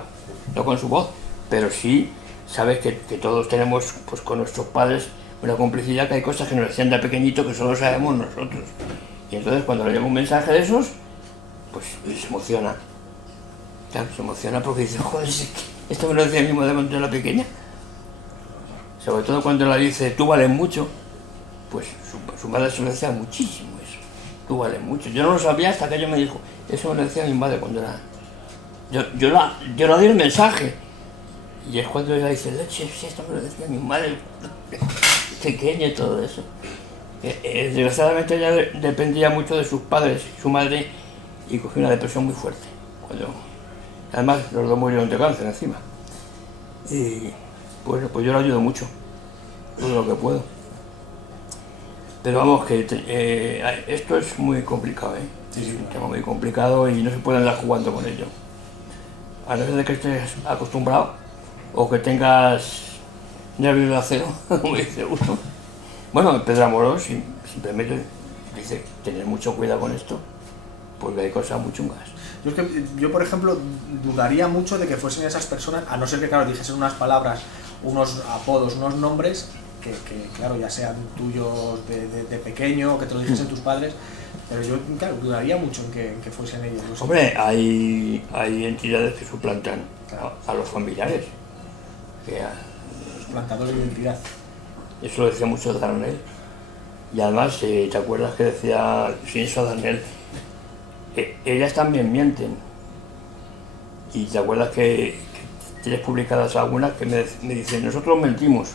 no con su voz, pero sí sabes que todos tenemos pues con nuestros padres una complicidad, que hay cosas que nos decían de pequeñito que solo sabemos nosotros. Y entonces cuando le llega un mensaje de esos, pues se emociona. Claro, se emociona porque dice, joder, esto me lo decía mi madre cuando yo era pequeña. Sobre todo cuando la dice, tú vales mucho, pues su madre se lo decía muchísimo eso. Tú vales mucho. Yo no lo sabía hasta que ella me dijo, eso me lo decía mi madre cuando era... Yo le di el mensaje. Y es cuando ella dice, leche, si esto me lo decía mi madre pequeña y todo eso. Desgraciadamente ella dependía mucho de sus padres y su madre, y cogió una depresión muy fuerte. Además, los dos murieron de cáncer encima. Y pues yo la ayudo mucho, todo lo que puedo. Pero vamos, que esto es muy complicado, ¿eh? Sí, sí, Es un tema muy complicado y no se puede andar jugando con ello. A no ser de que estés acostumbrado o que tengas nervios de acero, como dice uno. Bueno, Pedro Amorós simplemente dice tener mucho cuidado con esto, porque hay cosas muy chungas. Yo, por ejemplo, dudaría mucho de que fuesen esas personas, a no ser que, claro, dijesen unas palabras, unos apodos, unos nombres, que claro, ya sean tuyos de pequeño, o que te lo dijesen tus padres, pero yo, claro, dudaría mucho en que fuesen ellos. No sé. Hombre, hay entidades que suplantan a los familiares. Plantador de identidad. Eso lo decía mucho Darnell. Y además, ¿te acuerdas que decía, sí, eso Darnell? Ellas también mienten. Y te acuerdas que tienes publicadas algunas que me dicen, nosotros mentimos.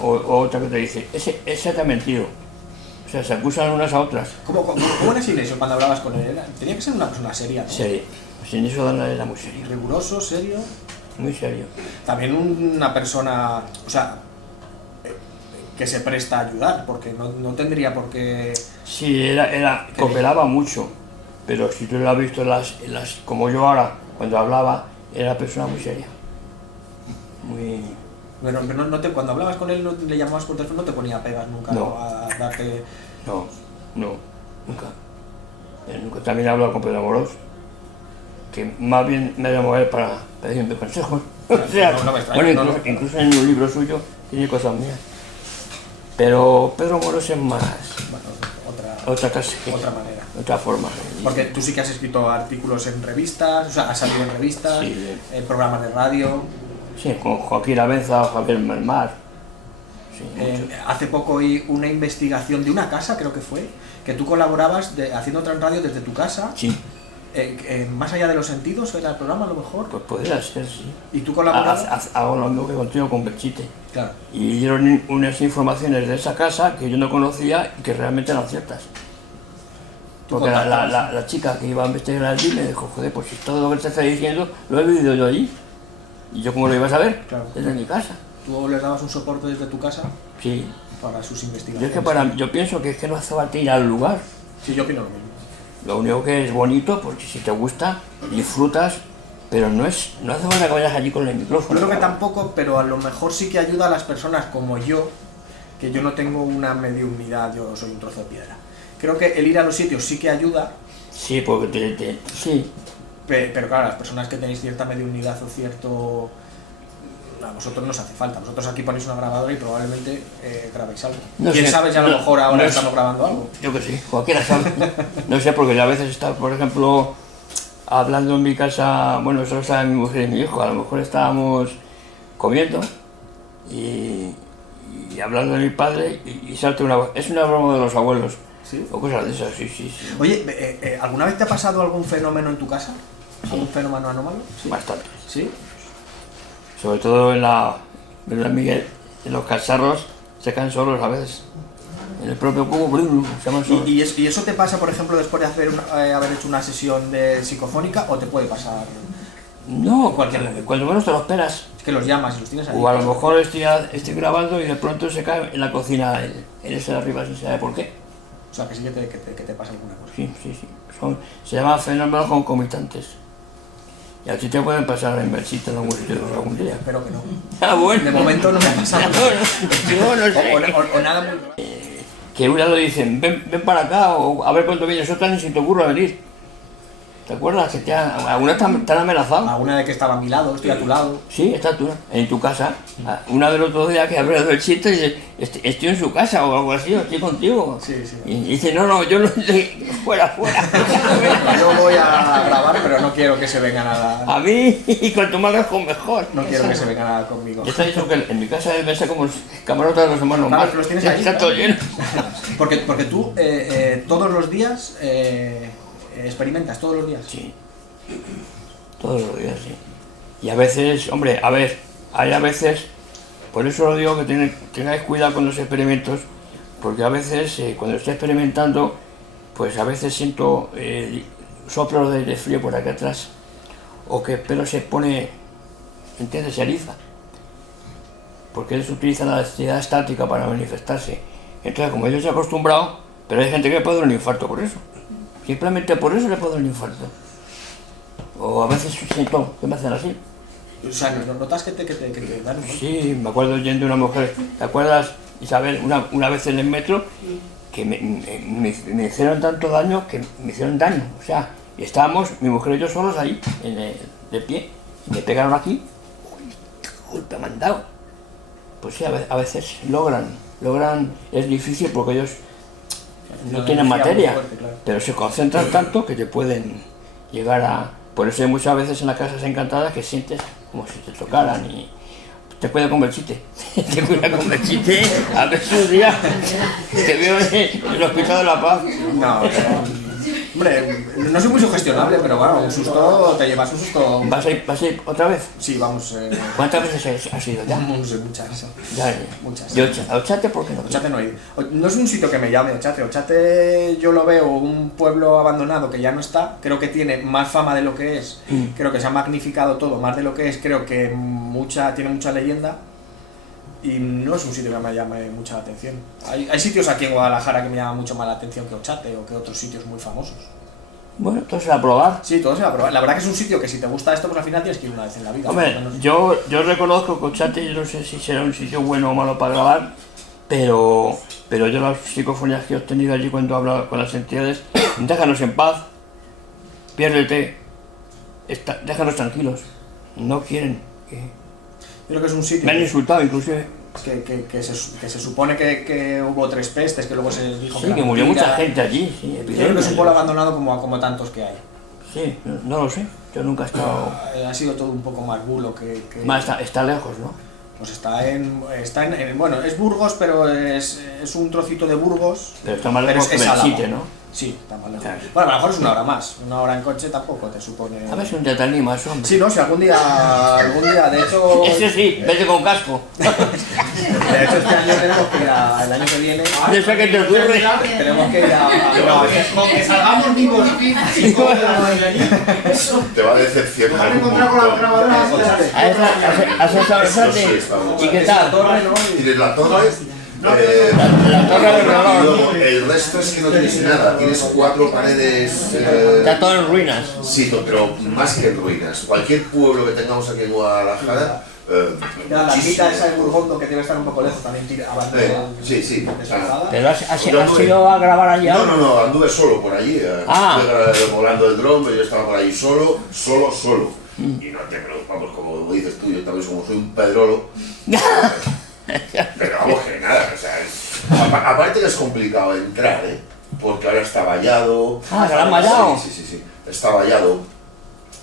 O otra que te dice, ese te ha mentido. O sea, se acusan unas a otras. ¿Cómo era Sinesio cuando hablabas con él? Tenía que ser una persona seria, ¿no? Serio. Sin eso Darnell era muy serio. Riguroso, serio. Muy serio. También una persona, o sea, que se presta a ayudar, porque no tendría por qué... Sí, cooperaba mucho, pero si tú lo has visto como yo ahora, cuando hablaba, era una persona muy seria. Muy... Bueno, cuando hablabas con él, no le llamabas por teléfono, no te ponía pegas nunca, No. ¿no? A darte... No, nunca. Nunca. También he hablado con Pedro Amorós, que más bien me llamó a él para pedirme consejos. O sea, No me extraña, bueno, incluso en un libro suyo tiene cosas mías. Pero Pedro Amorós es más... Bueno, otra clase, otra manera. otra forma. Porque tú sí que has escrito artículos en revistas, o sea, has salido en revistas, Sí. en programas de radio. Sí, con Joaquín Abenza, Javier Melmar. Sí, Hace poco oí una investigación de una casa, creo que fue, que tú colaborabas haciendo otra en radio desde tu casa. sí, Más allá de los sentidos, era el programa a lo mejor. pues podría ser, sí. Y tú colaborabas. Hago lo mismo que contigo con Belchite. Claro. Y dieron unas informaciones de esa casa que yo no conocía y que realmente eran ciertas. Porque la chica que iba a investigar allí me dijo, joder, pues si todo lo que te está diciendo lo he vivido yo allí. ¿Y yo cómo lo iba a saber? Claro. Desde mi casa. Tú les dabas un soporte desde tu casa Sí. para sus Yo, investigaciones. yo pienso que es que no hace falta ir al lugar. Sí, yo opino lo mismo. Lo único que es bonito, porque si te gusta, disfrutas, pero no hace falta que vayas allí con el micrófono. Yo creo que tampoco, pero a lo mejor sí que ayuda a las personas como yo, que yo no tengo una mediunidad, yo soy un trozo de piedra. Creo que el ir a los sitios sí que ayuda. Sí, porque sí. Pero claro, las personas que tenéis cierta mediunidad o cierto... A vosotros nos hace falta. Vosotros aquí ponéis una grabadora y probablemente grabéis algo. No ¿Quién sé, sabe si a lo mejor ahora no estamos grabando algo? Yo que sí, cualquiera sabe. No sé, porque yo a veces está, por ejemplo, hablando en mi casa, bueno, solo saben mi mujer y mi hijo, a lo mejor estábamos comiendo y hablando de mi padre y salta una voz. Es una broma de los abuelos. ¿Sí? O cosas de esas, sí. Oye, ¿alguna vez te ha pasado algún fenómeno en tu casa? ¿Algún fenómeno anómalo? Sí. Bastante. ¿Sí? Sobre todo en la Miguel, en los cacharros se caen solos a veces. En el propio cubo se llaman solos. ¿Y eso te pasa, por ejemplo, después de haber hecho una sesión de psicofónica o te puede pasar No, cualquier momento? cuando menos te lo esperas. Es que los llamas y los tienes ahí. O a lo mejor estoy grabando y de pronto se cae en la cocina, en ese de arriba, sin saber por qué. O sea, que sí que te pasa alguna cosa. Sí. Se llaman fenómenos concomitantes. Y a ti te pueden pasar en versitos en algún sitio algún día. Espero que no. Ah, bueno. De momento no me ha pasado. Yo no sé. O nada muy... Que una lo dicen, ven para acá, o a ver cuánto vienes, otra ni se te ocurra venir. ¿Te acuerdas? Que algunas te han amenazado. Alguna de que estaba a mi lado, estoy a tu lado. Sí, está tú, en tu casa. Una del otro día que abrió el chiste y dice, estoy en su casa o algo así, o estoy contigo. Sí. Y dice, no, yo no fuera. Yo voy a grabar, pero no quiero que se vengan a... A mí, y cuanto más lejos mejor. No quiero que se vengan conmigo. Ya está dicho que en mi casa debe ser como los camarotes de los hermanos Claro, más. que los tienes ahí, Está todo lleno. Porque tú todos los días experimentas, todos los días. Sí, todos los días, sí. Y a veces, hombre, hay a veces, por eso lo digo que tengáis cuidado con los experimentos, porque a veces cuando estoy experimentando, pues a veces siento soplos de frío por aquí atrás, o que el pelo se pone, ¿entiendes? Se eriza, porque ellos utilizan la electricidad estática para manifestarse. Entonces, como yo estoy acostumbrado, pero hay gente que puede dar un infarto por eso. Simplemente por eso le puedo dar un infarto. O a veces siento que me hacen así. O sea, ¿notas que te dan? Sí, me acuerdo oyendo una mujer, ¿te acuerdas, Isabel? Una vez en el metro que me hicieron tanto daño que me hicieron daño. O sea, y estábamos, mi mujer y yo solos ahí, de pie, y me pegaron aquí. Uy, qué golpe me han dado. Pues sí, a veces logran, es difícil porque ellos no tienen materia, fuerte, claro. pero se concentran tanto que te pueden llegar a... Por eso hay muchas veces en las casas encantadas que sientes como si te tocaran y te puede convertirte. Te puede convertirte, a ver si un día te veo en el Hospital de la Paz. No, hombre, no soy muy sugestionable, pero bueno, un susto, te llevas un susto. ¿Vas a ir otra vez? Sí, vamos. ¿Cuántas veces has ido ya? No sé, muchas. Ya, Muchas. ¿Y a Ochate por qué no? Ochate no he ido. No es un sitio que me llame Ochate. Ochate yo lo veo un pueblo abandonado que ya no está. Creo que tiene más fama de lo que es. Creo que se ha magnificado todo más de lo que es. Creo que tiene mucha leyenda. Y no es un sitio que me llame mucha atención. Hay sitios aquí en Guadalajara que me llaman mucho más la atención que Ochate o que otros sitios muy famosos. Bueno, entonces a probar. Sí, todo se va a probar. La verdad que es un sitio que si te gusta esto, pues al final tienes que ir una vez en la vida. Hombre, yo reconozco que Ochate, yo no sé si será un sitio bueno o malo para grabar, pero yo las psicofonías que he obtenido allí cuando he hablado con las entidades, déjanos en paz, piérdete, déjanos tranquilos, no quieren que... Creo que es un sitio Me han insultado inclusive. que se supone que hubo 3 pestes, que luego se dijo Sí, que murió mucha gente allí, sí, Creo que es un pueblo abandonado como tantos que hay. Sí, no lo sé, yo nunca he estado... Ha sido todo un poco más bulo que... Más está lejos, ¿no? Pues está en bueno, es Burgos, pero es un trocito de Burgos. Pero está más lejos que Belchite, ¿no? Sí, está más lejos. Claro. Bueno, a lo mejor es una hora más. Una hora en coche tampoco te supone... A ver si un día te animas, hombre. Sí, no, si algún día, de hecho... Ese sí, vete con casco. De hecho, este año tenemos que ir el año que viene... De eso que te ocurre. Tenemos que ir a... que salgamos vivos. Te va a decepcionar. Van a encontrar con la grabadora. ¿Has estado en Sante? ¿Y qué tal? Tienes la torre. La torre del y reloj. luego el resto es que no tienes nada. Tienes 4 paredes. Está todo en ruinas. Sí, pero más que en ruinas. Cualquier pueblo que tengamos aquí en Guadalajara La muchísimo. ermita esa de Burgondo, que debe estar un poco lejos, también tira Sí. destrozada. ¿Pero has Yo anduve- ido a grabar allá? No, anduve solo por allí. Ah. Estuve volando el dron, pero yo estaba por ahí solo. Y no te preocupes, como dices tú, yo también como soy un pedrolo. Pero vamos, que nada, o sea, aparte que es complicado entrar, porque ahora está vallado. Ah, ¿que lo han vallado? Sí. Está vallado,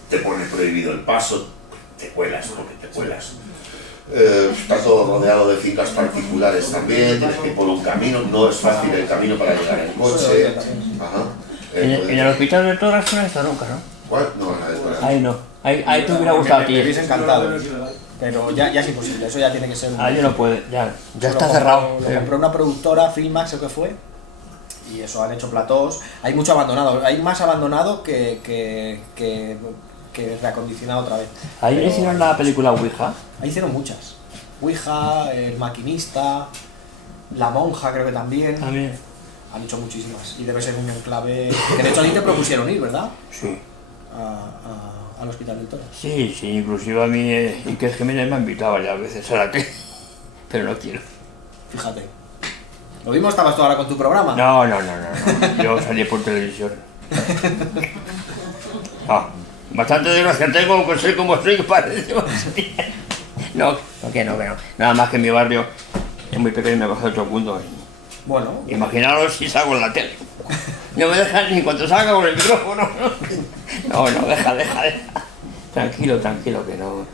te pone prohibido el paso, te cuelas, porque te cuelas. Está todo rodeado de fincas particulares también, tienes que ir por un camino, no es fácil el camino para llegar al coche. Ajá. En el hospital de Torres no está nunca, ¿no? ¿Cuál? No, nada de todo. Ahí no. Ahí te hubiera gustado a ti. Me hubiese encantado. Pero ya es imposible, eso ya tiene que ser un... Ahí no puede, ya está Lo cerrado. Lo compró una productora, Filmax, creo que fue, y eso, han hecho platós. Hay mucho abandonado, hay más abandonado que reacondicionado otra vez. Ahí Pero hicieron la película Ouija. ahí hicieron muchas. Ouija, El Maquinista, La Monja creo que también. También. Han hecho muchísimas. Y debe ser un enclave... Que de hecho a ti te propusieron ir, ¿verdad? Sí. Al Hospital del Toro. Sí, inclusive a mí Iker Jiménez me ha invitado ya a veces a la tele, pero no quiero. Fíjate. ¿Lo mismo estabas tú ahora con tu programa? No. Yo salí por televisión. No, bastante desgracia tengo con ser como soy, que parece. No. Nada más que mi barrio es muy pequeño y me coge otro mundo. Bueno, Imaginaros si salgo en la tele. No me dejan ni cuando salga con el micrófono. No, deja. Tranquilo, que no.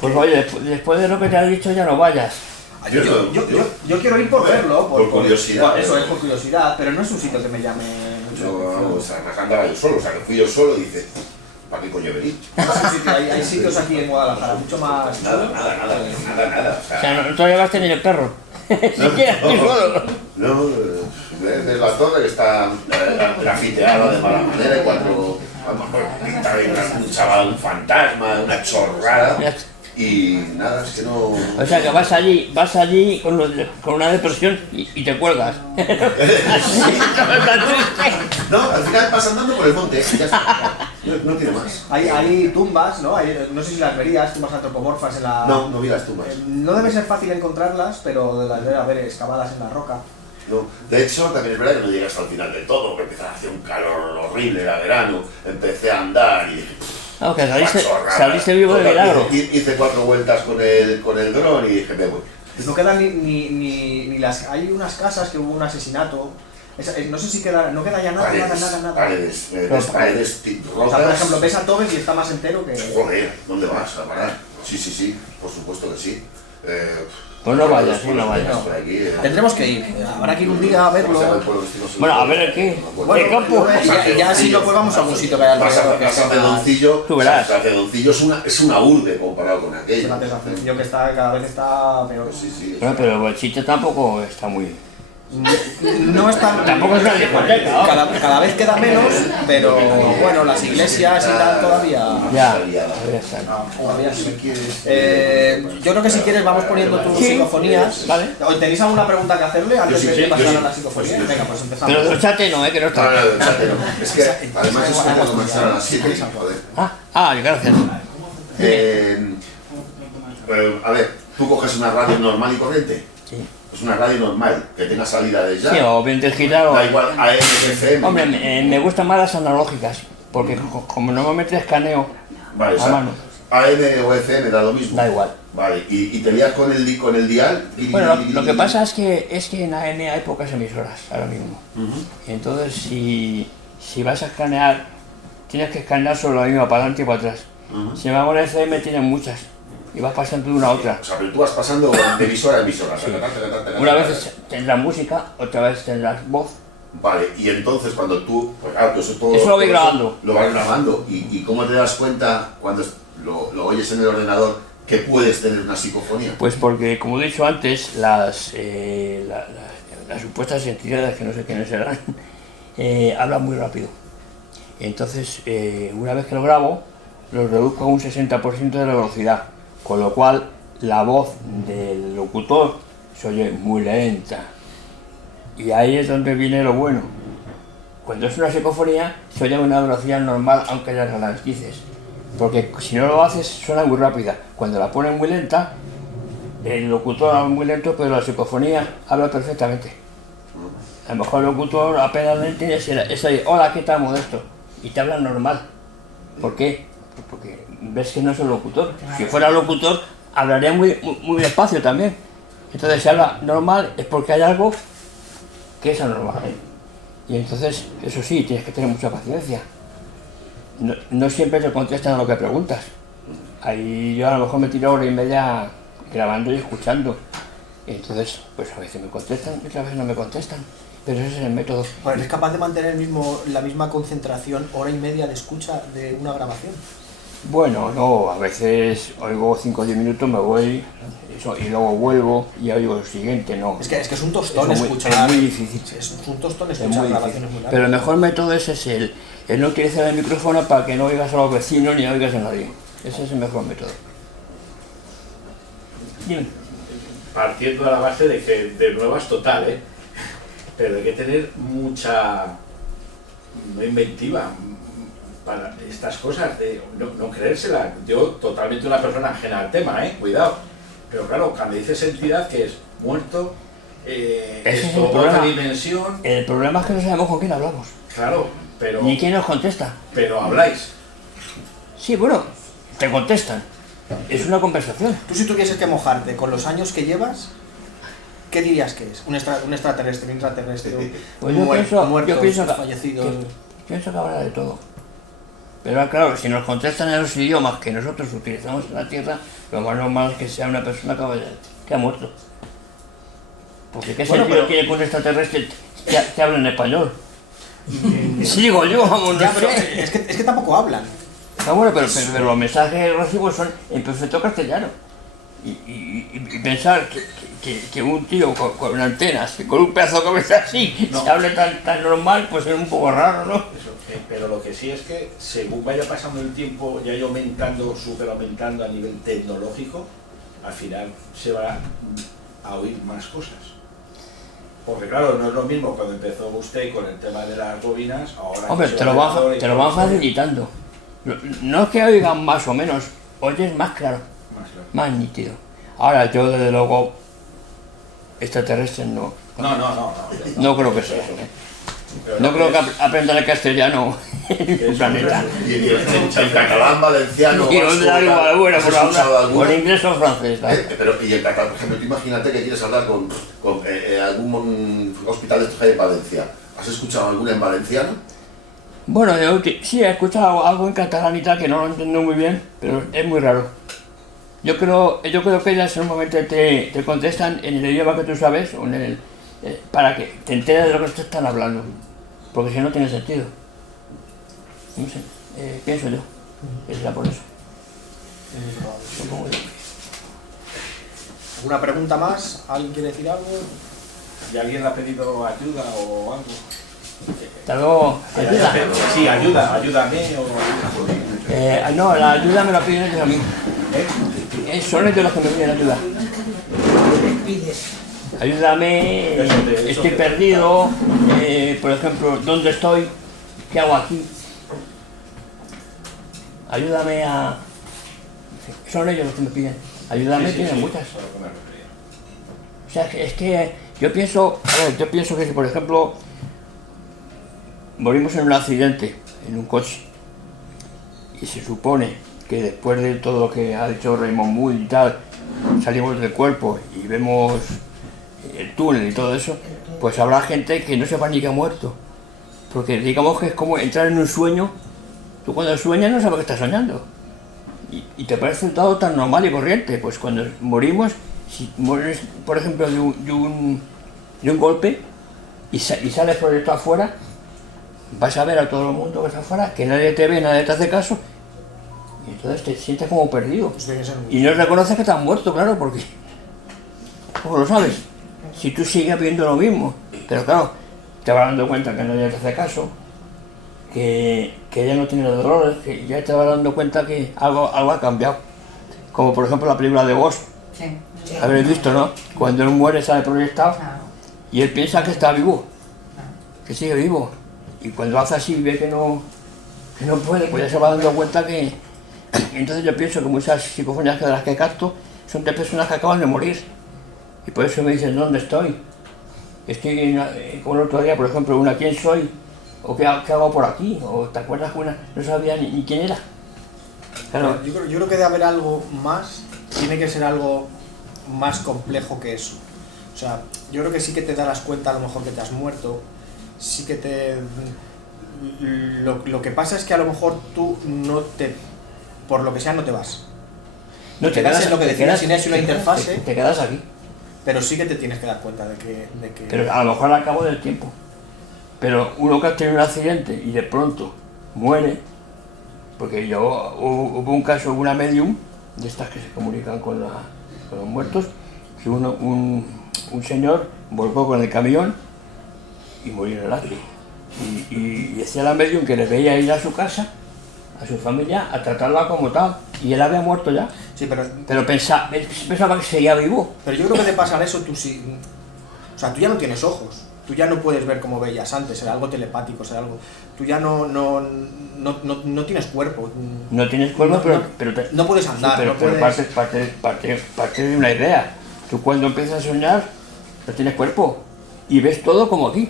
Pues oye, después de lo que te has dicho ya no vayas. yo quiero ir por verlo. Por curiosidad. Eso es, por curiosidad, pero no es un sitio que me llame mucho la atención. O sea, me andaba yo solo, o sea, que fui yo solo y dice, ¿para qué coño venir? No es un sitio, hay sitios aquí en Guadalajara mucho más... Nada. O O sea, no te llevaste ni el perro. Siquiera tú solo. No, desde la torre que está grafiteada de mala manera y cuatro, a lo mejor pinta ahí un chaval, un fantasma, una chorrada. Y nada, es que no... O sea que vas allí con una depresión y te cuelgas. No, al final vas andando por el monte, ya está. No tiene más. Hay tumbas, ¿no? No sé si las verías, tumbas antropomorfas en la... No vi las tumbas. No debe ser fácil encontrarlas, pero las debe haber excavadas en la roca. No. De hecho, también es verdad que no llegué hasta el final del todo, que empezaba a hacer un calor horrible, era verano, empecé a andar y... Aunque Chorrada. saliste vivo de Total, milagro. hice 4 vueltas con el dron y dije, me voy. Pues no quedan ni las... Hay unas casas que hubo un asesinato. No sé si queda... No queda ya nada. Paredes O sea, por rotas. ejemplo, ves a Tobes y está más entero que... Joder, ¿dónde vas a parar? Sí, por supuesto que sí. Pues no vayas, por aquí, Tendremos que ir. Habrá que ir un día a verlo. Bueno, a ver qué. Bueno, ¿Qué campo? ya si no, pues vamos a algún sitio que haya alrededor que Plaza sea- Cedoncillo, Tú verás. Plaza Cedoncillo es una urbe comparado con que aquello. la Cedoncillo que está, cada vez está peor. Sí. Bueno, pero el sitio tampoco está muy... No está... Tampoco es una discoteca, ¿no? Cada vez queda menos, pero bueno, las iglesias y tal todavía... Ya está. Todavía sí. Yo creo que si quieres vamos poniendo tus Sí. psicofonías. Vale. ¿Tenéis alguna pregunta que hacerle antes Yo sí, de yo pasar sí. a la psicofonía? Venga, pues empezamos. Pero del chat no, que no está. Es que además es que tengo que marchar a las 7, joder. Gracias. A ver, tú coges una radio normal y corriente. Sí. Es una radio normal, que tenga salida de ya. Sí, o bien digital o... Da igual, AM, FM. Hombre, me gustan más las analógicas, porque como normalmente escaneo Vale, o a sea, mano. AM o FM da lo mismo. Da igual. Vale, y te lías con el dial. Bueno, lo que pasa es que en AM hay pocas emisoras ahora mismo. Entonces, si vas a escanear, tienes que escanear sobre la misma, para adelante y para atrás. Si vamos a FM, tienen muchas. Y vas pasando de una a otra. O sea, pero tú vas pasando de emisora a emisora. Una vez tendrás música, otra vez tendrás voz. Vale, y entonces cuando tú, pues claro, tú todo, Eso lo voy todo grabando. Lo vas grabando. ¿Y cómo te das cuenta cuando lo oyes en el ordenador que puedes tener una psicofonía? Pues porque, como he dicho antes, las supuestas entidades, que no sé quiénes serán, hablan muy rápido. Entonces, una vez que lo grabo, lo reduzco a un 60% de la velocidad, con lo cual la voz del locutor se oye muy lenta. Y ahí es donde viene lo bueno. Cuando es una psicofonía, se oye a una velocidad normal, aunque las dices. porque si no lo haces suena muy rápida. Cuando la ponen muy lenta, el locutor habla muy lento, pero la psicofonía habla perfectamente. A lo mejor el locutor apenas le entiendes eso de hola, ¿qué tal, Modesto? Y te habla normal. ¿Por qué? Pues porque ves que no es el locutor. Si fuera locutor, hablaría muy despacio también. Entonces, si habla normal es porque hay algo que es anormal. Y entonces, eso sí, tienes que tener mucha paciencia. No siempre te contestan a lo que preguntas. Ahí yo a lo mejor me tiro hora y media grabando y escuchando. Y entonces, pues a veces me contestan y otras veces no me contestan. Pero ese es el método. Bueno, ¿eres capaz de mantener la misma concentración hora y media de escucha de una grabación? Bueno, no, a veces oigo 5 o 10 minutos, me voy y luego vuelvo y oigo lo siguiente, no. Es que es un tostón Es escuchar. muy difícil. Es un tostón Es escuchar muy grabaciones difícil. muy largas. Pero el mejor método es el no utilizar el micrófono para que no oigas a los vecinos ni oigas a nadie. Ese es el mejor método. Dime. Partiendo de la base de que de nuevo es total, pero hay que tener mucha inventiva para estas cosas, de no creérsela. Yo totalmente una persona ajena al tema, cuidado. Pero claro, cuando dices entidad, que es muerto, Ese es esto, el problema. otra dimensión, El problema es que no sabemos con quién hablamos, claro, pero ni quién nos contesta. habláis. Sí, bueno, te contestan. Es una conversación. Tú si tuvieses que mojarte con los años que llevas, ¿qué dirías que es? Un extraterrestre, un intraterrestre, Pues yo pienso fallecidos. pienso que habrá de todo. Pero claro, si nos contestan en los idiomas que nosotros utilizamos en la Tierra, lo más normal es que sea una persona que ha muerto. Porque ¿qué Bueno, sentido pero- tiene que un extraterrestre que hable en español? Sí, digo yo, vamos, no Ya, pero sé. es que tampoco hablan. Ah, bueno, pero los mensajes que recibo son en perfecto castellano. Y pensar que un tío con antenas, con un pedazo de cabeza así, No. se hable tan normal, pues es un poco raro, ¿no? Eso, pero lo que sí es que según vaya pasando el tiempo, ya aumentando, súper aumentando a nivel tecnológico, al final se va a oír más cosas. Porque claro, no es lo mismo cuando empezó usted con el tema de las bobinas, ahora... Hombre, que se te lo va van, mejor y te lo todo van esto, facilitando. No es que oigan más o menos, oyes más claro, más claro. más nítido. Ahora, yo desde luego, extraterrestres no creo que sea. Pero No creo que es- aprendan el castellano en es el un planeta. Y el catalán, valenciano, Y vasco, no da igual, bueno, ¿has por escuchado ahora, alguno? por inglés o francés. ¿no? Pero, y el catalán, por ejemplo, tú imagínate que quieres hablar con algún hospital de estos que hay en Valencia. ¿Has escuchado alguna en valenciano? Bueno, sí, he escuchado algo en catalán y tal que no lo entiendo muy bien, pero es muy raro. Yo creo que ellas en un momento te contestan en el idioma que tú sabes, o para que te enteres de lo que te están hablando, porque si no tiene sentido. No sé, pienso yo, que será por eso. Supongo yo. ¿Alguna pregunta más? ¿Alguien quiere decir algo? ¿Y alguien le ha pedido ayuda o algo? Hasta luego. ¿Ayuda? Sí, ayúdame o... No, la ayuda me la piden ellos a mí. Son ellos los que me piden ayuda. Ayúdame, estoy perdido, por ejemplo, ¿dónde estoy? ¿Qué hago aquí? Ayúdame a... Son ellos los que me piden. Ayúdame, tienen muchas. O sea, es que yo pienso que si por ejemplo morimos en un accidente, en un coche, y se supone que después de todo lo que ha dicho Raymond Moore y tal, salimos del cuerpo y vemos el túnel y todo eso, pues habrá gente que no sepa ni que ha muerto. Porque digamos que es como entrar en un sueño. Tú cuando sueñas no sabes que estás soñando. Y te parece todo tan normal y corriente. Pues cuando morimos, si mueres, por ejemplo, de un golpe y sales proyectado afuera, vas a ver a todo el mundo que está afuera, que nadie te ve, nadie te hace caso, y entonces te sientes como perdido. Pues tiene que ser un- Y no reconoces que te has muerto, claro, porque... ¿Cómo lo sabes? Si tú sigues viendo lo mismo. Pero claro, te vas dando cuenta que nadie te hace caso, que ya no tiene dolores, que ya te vas dando cuenta que algo ha cambiado. Como por ejemplo la película de Ghost. Sí. Habréis visto, ¿no? Cuando él muere sale proyectado Claro. y él piensa que está vivo, que sigue vivo. Y cuando hace así y ve que no puede, pues ya se va dando cuenta que Entonces yo pienso que muchas psicofonías de las que capto son de personas que acaban de morir. Y por eso me dicen, ¿dónde estoy? Estoy como el otro día, por ejemplo, una ¿quién soy? ¿O qué hago por aquí? ¿O te acuerdas que una no sabía ni quién era? Claro. Yo creo que debe haber algo más, tiene que ser algo más complejo que eso. O sea, yo creo que sí que te darás cuenta a lo mejor que te has muerto, sí que te... Lo que pasa es que a lo mejor tú no te... por lo que sea no te vas. No te quedas en lo que decía Sinesio, la interfase, te quedas aquí. pero sí que te tienes que dar cuenta de que... Pero a lo mejor al cabo del tiempo. Pero uno que ha tenido un accidente y de pronto muere, porque hubo un caso, una medium, de estas que se comunican con los muertos, que un señor volcó con el camión y murió en el acto. Y decía la medium que le veía ir a su casa, a su familia, a tratarla como tal, y él había muerto ya. Sí, pero pensaba que seguía vivo. Pero yo creo que de pasar eso tú sí... O sea, tú ya no tienes ojos, tú ya no puedes ver como veías antes, será algo telepático, será algo... Tú ya no tienes cuerpo. No tienes cuerpo, pero no puedes andar, sí, pero puedes... parte de una idea. Tú cuando empiezas a soñar, no tienes cuerpo y ves todo como aquí.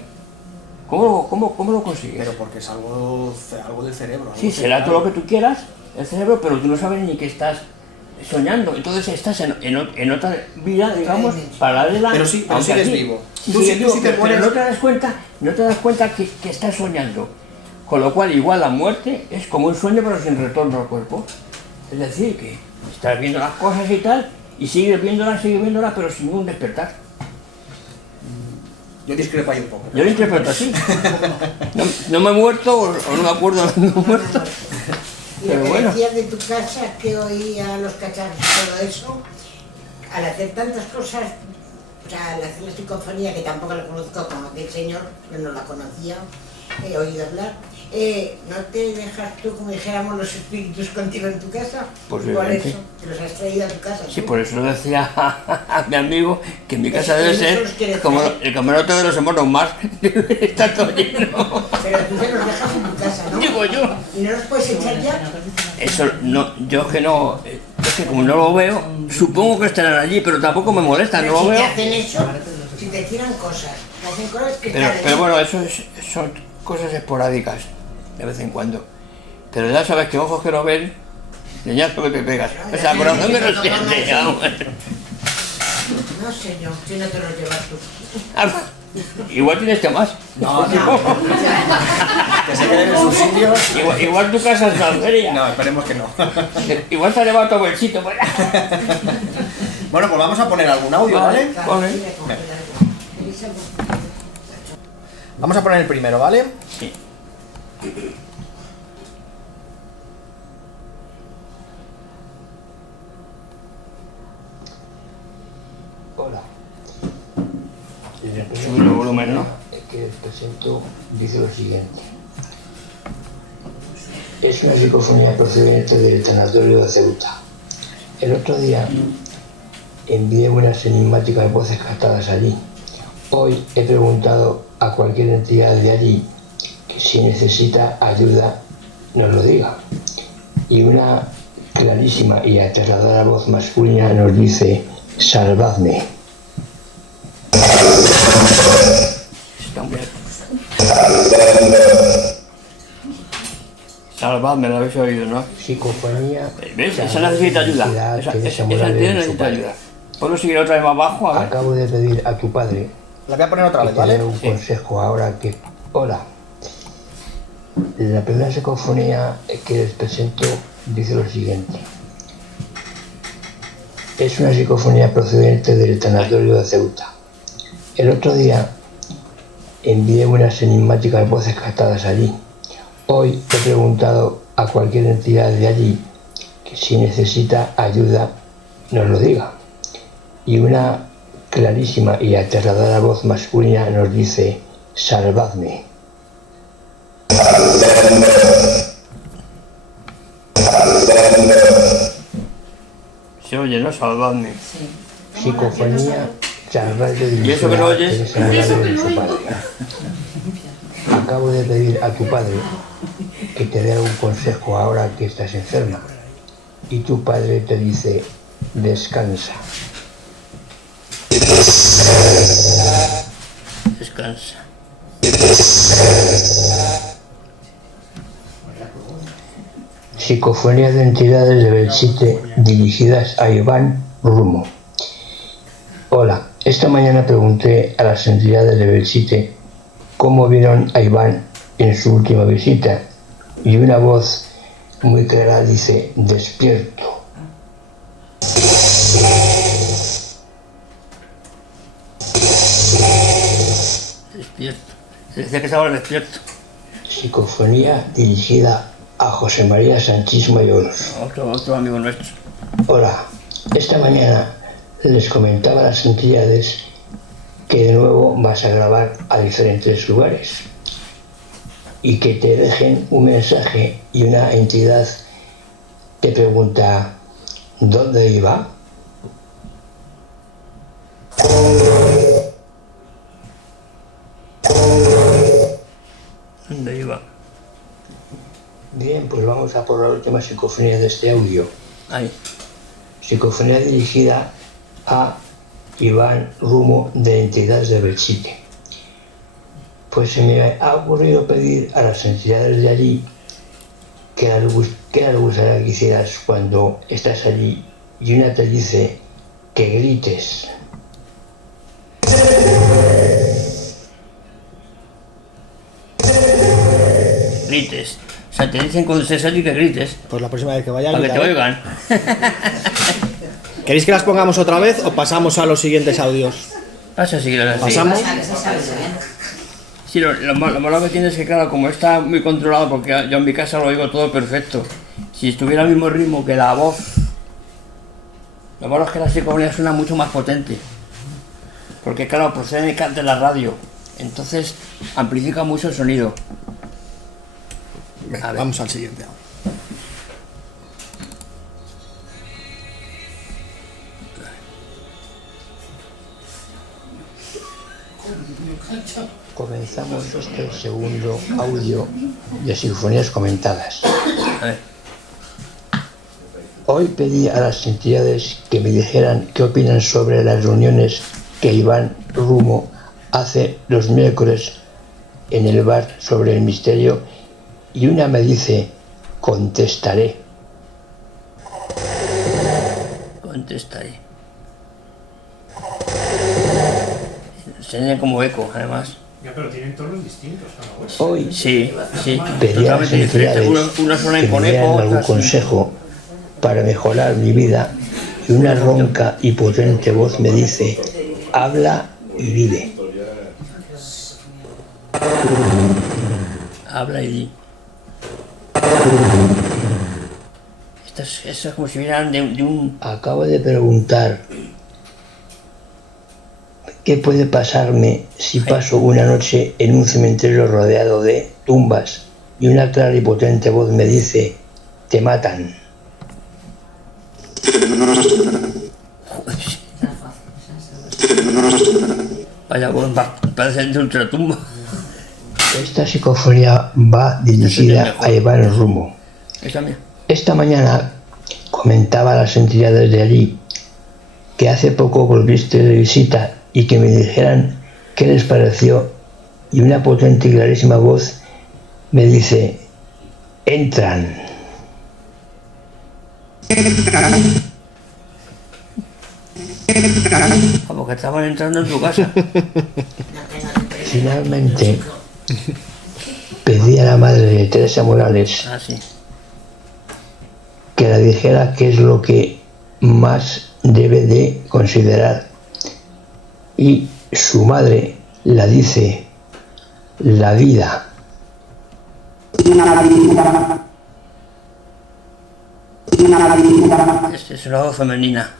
¿Cómo lo consigues? Pero porque es algo del cerebro. Sí, será todo lo que tú quieras, el cerebro, pero tú no sabes ni que estás soñando. Entonces estás en otra vida, digamos, paralela. Pero sigues vivo. Tú sí te mueres. Pero no te das cuenta que estás soñando. Con lo cual, igual la muerte es como un sueño, pero sin retorno al cuerpo. Es decir, que estás viendo las cosas y tal, y sigues viéndolas, pero sin ningún despertar. Yo discrepo ahí un poco. Yo lo interpreto así. No me he muerto, o no me acuerdo de no me he muerto. Y lo que decías de tu casa, que oía los cacharros y todo eso, al hacer tantas cosas, o sea, al hacer la psicofonía, que tampoco la conozco como aquel señor, yo no la conocía, he oído hablar, ¿no te dejas tú, como dijéramos, los espíritus contigo en tu casa? Por eso, que los has traído a tu casa. Sí, por eso lo decía a mi amigo, que en mi casa debe ser como el camarote de los hermanos Marx, está todo lleno. Pero tú te los dejas en tu casa, ¿no? Digo yo. ¿Y no los puedes echar ya? Eso, no, yo que no, es que como no lo veo, supongo que estarán allí, pero tampoco me molesta, no lo veo. Si te hacen eso, si te tiran cosas, te hacen cosas que pero bueno, eso son cosas esporádicas, de vez en cuando. Pero ya sabes que ojos que no ven, leñazo que te pegas. O sea, corazón que no siente. No sé yo, si no te lo llevas tú. Igual tienes que más. No. Que se queden en sus sitios. Igual tu casa es una feria. No, esperemos que no. Igual se ha llevado todo el sitio. Bueno, pues vamos a poner algún audio, ¿vale? Vamos a poner el primero, ¿vale? Sí. Hola. Sube el volumen, ¿no? Que les presento dice lo siguiente. Es una psicofonía procedente del tanatorio de Ceuta. El otro día envié unas enigmáticas voces captadas allí. Hoy he preguntado a cualquier entidad de allí que si necesita ayuda nos lo diga. Y una clarísima y aterradora voz masculina nos dice: salvadme. Salvadme, lo habéis oído, ¿no? Psicofonía. ¿Ves? Esa necesita ayuda. Esa entidad necesita ayuda. ¿Puedo seguir otra vez más abajo? A ver. Acabo de pedir a tu padre La voy a poner otra que vez, te ¿vale? dé un consejo ahora que... Hola. La primera psicofonía que les presento dice lo siguiente. Es una psicofonía procedente del tanatorio de Ceuta. El otro día envié unas enigmáticas voces captadas allí. Hoy he preguntado a cualquier entidad de allí que si necesita ayuda nos lo diga. Y una clarísima y aterradora voz masculina nos dice: salvadme. Se oye, ¿no? Salvadme. Psicofonía Charvaldo ¿Y eso que no oyes? de su padre. Acabo de pedir a tu padre que te dé un consejo ahora que estás enferma. y tu padre te dice, descansa. Descansa. Psicofonía de entidades de Belchite dirigidas a Iván Rumo. Hola, esta mañana pregunté a las entidades de Belchite cómo vieron a Iván en su última visita y una voz muy clara dice, despierto. Despierto. Se decía que estaba despierto. Psicofonía dirigida a José María Sánchez Mayor. Otro amigo nuestro. Hola, esta mañana les comentaba a las entidades que de nuevo vas a grabar a diferentes lugares y que te dejen un mensaje y una entidad te pregunta ¿dónde iba? ¿Dónde iba? Bien, pues vamos a por la última psicofonía de este audio. Ahí. Psicofonía dirigida a Iván Rumo de entidades de Belchite. Pues se me ha ocurrido pedir a las entidades de allí que les gustaría que hicieras cuando estás allí y una te dice que grites. Grites. O sea, te dicen cuando estés allí que grites. Pues la próxima vez que vaya, Para que te gritaré. oigan. ¿Queréis que las pongamos otra vez o pasamos a los siguientes audios? Pasa a seguir así. ¿Pasamos? Sí, lo malo que tiene es que, claro, como está muy controlado, porque yo en mi casa lo oigo todo perfecto. Si estuviera al mismo ritmo que la voz, lo malo es que la psicofonía suena mucho más potente. Porque, claro, procede de la radio. Entonces, amplifica mucho el sonido. Venga, A ver. vamos al siguiente audio. Comenzamos este segundo audio de psicofonías comentadas. A ver. Hoy pedí a las entidades que me dijeran qué opinan sobre las reuniones que Iván Rumo hace los miércoles en el bar sobre el misterio y una me dice, contestaré. Contestaré. Sería como eco, además. Ya, pero tienen tonos distintos cada uno. Hoy Sí, sí. pedí a las Totalmente diferente. entidades Uno suena que en me dieran conejo, algún otras sin. consejo para mejorar mi vida y una ronca y potente voz me dice, habla y vive. Habla y di. Esto es como si vinieran de un... Acabo de preguntar qué puede pasarme si paso una noche en un cementerio rodeado de tumbas y una clara y potente voz me dice, te matan. Vaya, pues parece de ultratumba. Esta psicofonía va dirigida a Iván Rumo. Esa mía. Esta mañana comentaba a las entidades de allí que hace poco volviste de visita y que me dijeran qué les pareció y una potente y clarísima voz me dice, entran. Como que estaban entrando en tu casa. Finalmente pedí a la madre de Teresa Morales Ah, sí. que la dijera qué es lo que más debe de considerar y su madre la dice, la vida. Es una voz femenina.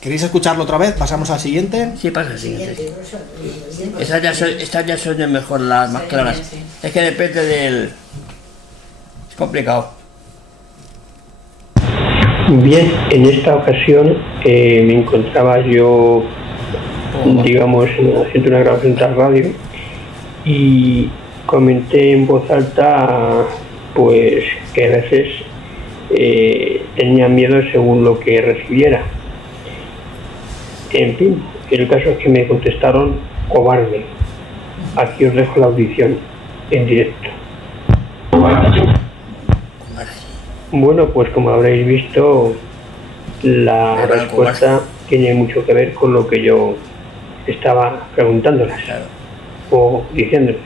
¿Queréis escucharlo otra vez? Pasamos al siguiente. Sí, pasa el siguiente. Estas ya son mejor, las más claras. Es que depende del... Es complicado. Bien, en esta ocasión me encontraba yo, digamos, haciendo una grabación tras radio y comenté en voz alta pues que a veces tenía miedo según lo que recibiera. En fin, el caso es que me contestaron cobarde. Aquí os dejo la audición en directo. Bueno, pues como habréis visto, la respuesta tiene mucho que ver con lo que yo estaba preguntándoles o diciéndoles.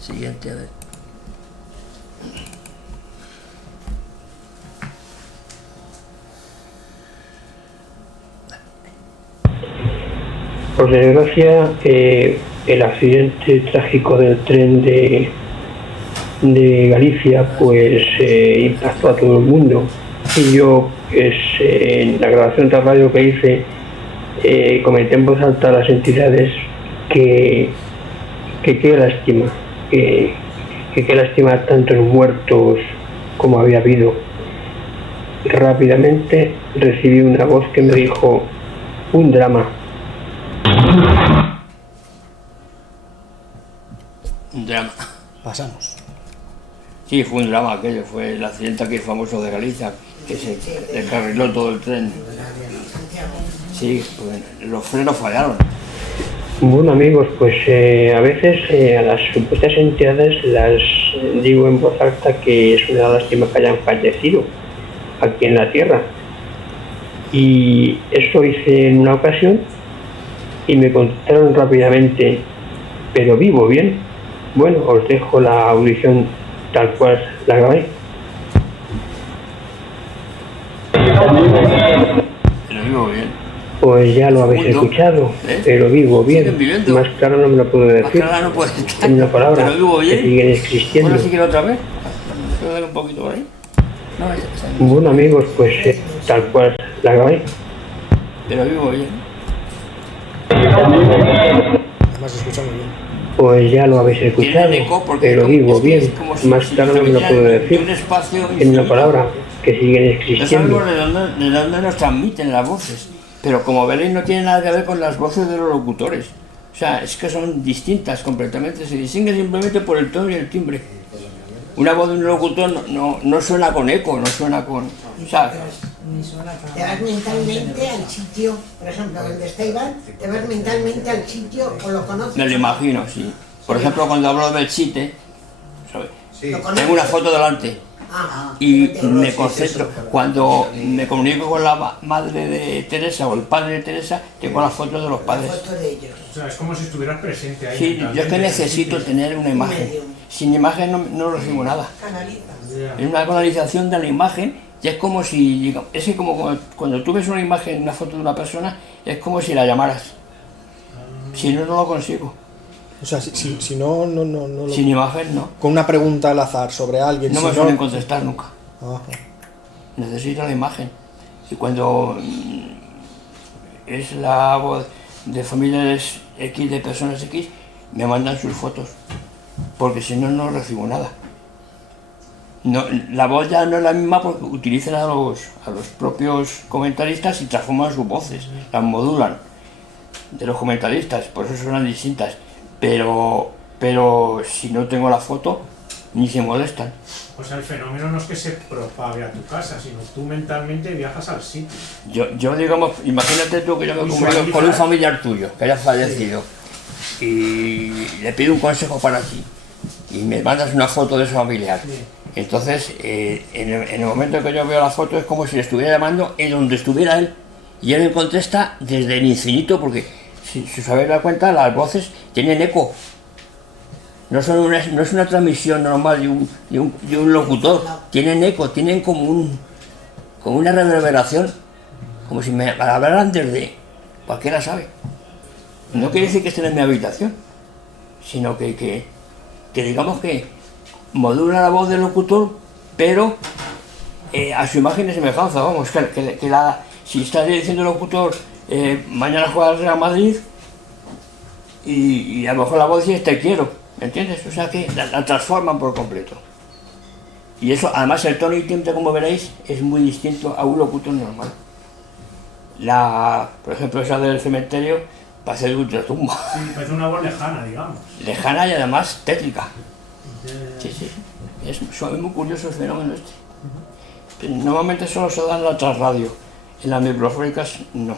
Siguiente, a ver. Por desgracia, el accidente trágico del tren de Galicia pues impactó a todo el mundo. Y yo, pues, en la grabación de radio que hice, comenté en voz alta a las entidades que qué lástima, que qué lástima tantos muertos como había habido. Rápidamente recibí una voz que me dijo: un drama. Un drama. Pasamos. Sí, fue un drama aquello, fue el accidente aquí famoso de Galicia, que se descarriló todo el tren. Sí, pues los frenos fallaron. Bueno, amigos, pues a veces a las supuestas entidades las digo en voz alta que es una lástima que hayan fallecido aquí en la Tierra. Y eso hice en una ocasión y me contestaron rápidamente: pero vivo bien. Bueno, os dejo la audición tal cual la grabé. Pero vivo bien. Pues ya lo habéis escuchado, pero vivo bien. Más claro no me lo puedo decir. Más claro no puede estar. En una palabra, pero vivo bien. que siguen existiendo. ¿Puedo seguir otra vez? ¿Puedo dar un poquito por ahí? No, Bueno, amigos, pues tal cual la grabé. Pero vivo bien. Además se escucha muy bien. Pues ya lo habéis escuchado, pero vivo bien. Más claro no me lo puedo decir. En una palabra, que siguen No existiendo. sabemos de dónde nos transmiten las voces, pero como veréis no tiene nada que ver con las voces de los locutores. O sea, es que son distintas completamente, se distinguen simplemente por el tono y el timbre. Una voz de un locutor no suena con eco, no suena con... O sea, te vas mentalmente al sitio, por ejemplo, donde está Iván, te vas mentalmente al sitio o lo conoces. me lo imagino, sí. Por ejemplo, cuando hablo del chiste, ¿sabes? ¿Lo conoces? Tengo una foto delante y me concentro. Cuando me comunico con la madre de Teresa o el padre de Teresa, tengo las fotos de los padres. Foto de ellos. O sea, es como si estuvieras presente ahí. Sí, yo es que necesito tener una imagen. Sin imagen no recibo nada. Es una canalización de la imagen y es como si, digamos, es que como cuando tú ves una imagen, una foto de una persona, es como si la llamaras. Si no, no lo consigo. O sea, si no lo... Sin imagen, no. Con una pregunta al azar sobre alguien... No si me suelen contestar nunca. Ajá. Necesito la imagen. Y cuando es la voz de familias X, de personas X, me mandan sus fotos. Porque si no, no recibo nada. No, la voz ya no es la misma porque utilizan a los propios comentaristas y transforman sus voces, las modulan de los comentaristas, por eso suenan distintas. Pero si no tengo la foto, ni se molestan. O sea, el fenómeno no es que se propague a tu casa, sino tú mentalmente viajas al sitio. Yo digamos, imagínate tú que yo me comunico con un familiar tuyo que haya fallecido y le pido un consejo para ti y me mandas una foto de ese familiar. Entonces, en el momento que yo veo la foto es como si le estuviera llamando en donde estuviera él y él me contesta desde el infinito, porque si os habéis dado cuenta, las voces tienen eco. No es una transmisión normal de un locutor, tienen eco, tienen como una reverberación, como si me hablaran desde cualquiera sabe. No quiere decir que estén en mi habitación, sino que digamos que modula la voz del locutor, pero a su imagen de semejanza, vamos, si está diciendo el locutor mañana juega el Real Madrid y a lo mejor la voz dice te quiero, ¿me entiendes? O sea que la transforman por completo. Y eso, además el tono y timbre, como veréis, es muy distinto a un locutor normal. Por ejemplo, esa del cementerio parece de ultratumba. Sí, parece una voz lejana, digamos. Lejana y además tétrica. Sí, sí. Es muy curioso el fenómeno este. Normalmente solo se da en la transradio. En las microfónicas no.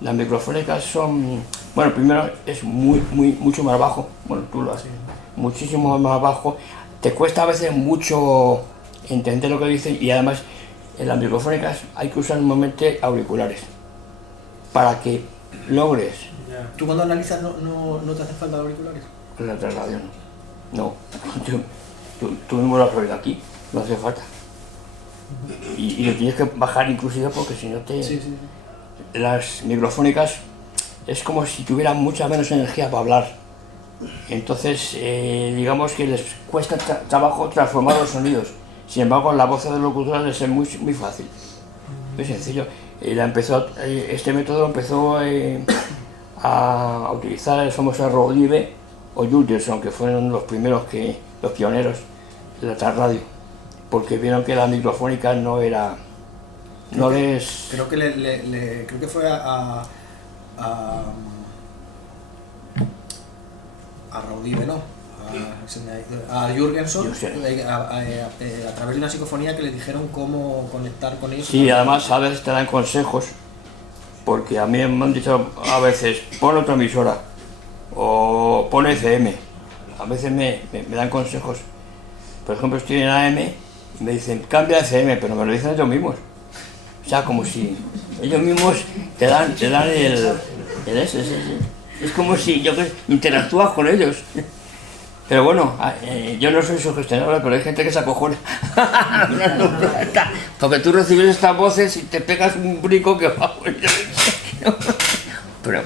Las microfónicas son... Bueno, primero es mucho más bajo. Bueno, tú lo haces. Muchísimo más bajo. Te cuesta a veces mucho entender lo que dicen y además en las microfónicas hay que usar normalmente auriculares para que logres. ¿Tú cuando analizas no te hace falta auriculares? En la transradio no. Tú mismo lo has oído aquí, no hace falta. Y lo tienes que bajar inclusive porque si no te... Sí. Las microfónicas es como si tuvieran mucha menos energía para hablar. Entonces, digamos que les cuesta trabajo transformar los sonidos. Sin embargo, la voz del locutor les es muy fácil. Muy sencillo. Este método lo empezó a utilizar el famoso Rolive o Julderson, que fueron los pioneros de la transradio, porque vieron que la microfónica no les... Creo que fue a Raudive, ¿no? A Jürgenson, a través de una psicofonía que le dijeron cómo conectar con ellos. Sí, además a veces te dan consejos, porque a mí me han dicho a veces, pon otra emisora, o pon FM. A veces me dan consejos. Por ejemplo, estoy en AM y me dicen, cambia a FM, pero me lo dicen ellos mismos. O sea, como si ellos mismos te dan el ese. Es como si yo interactúas con ellos. Pero bueno, yo no soy sugestionable, pero hay gente que se acojona. Porque tú recibes estas voces y te pegas un brinco que va. Pero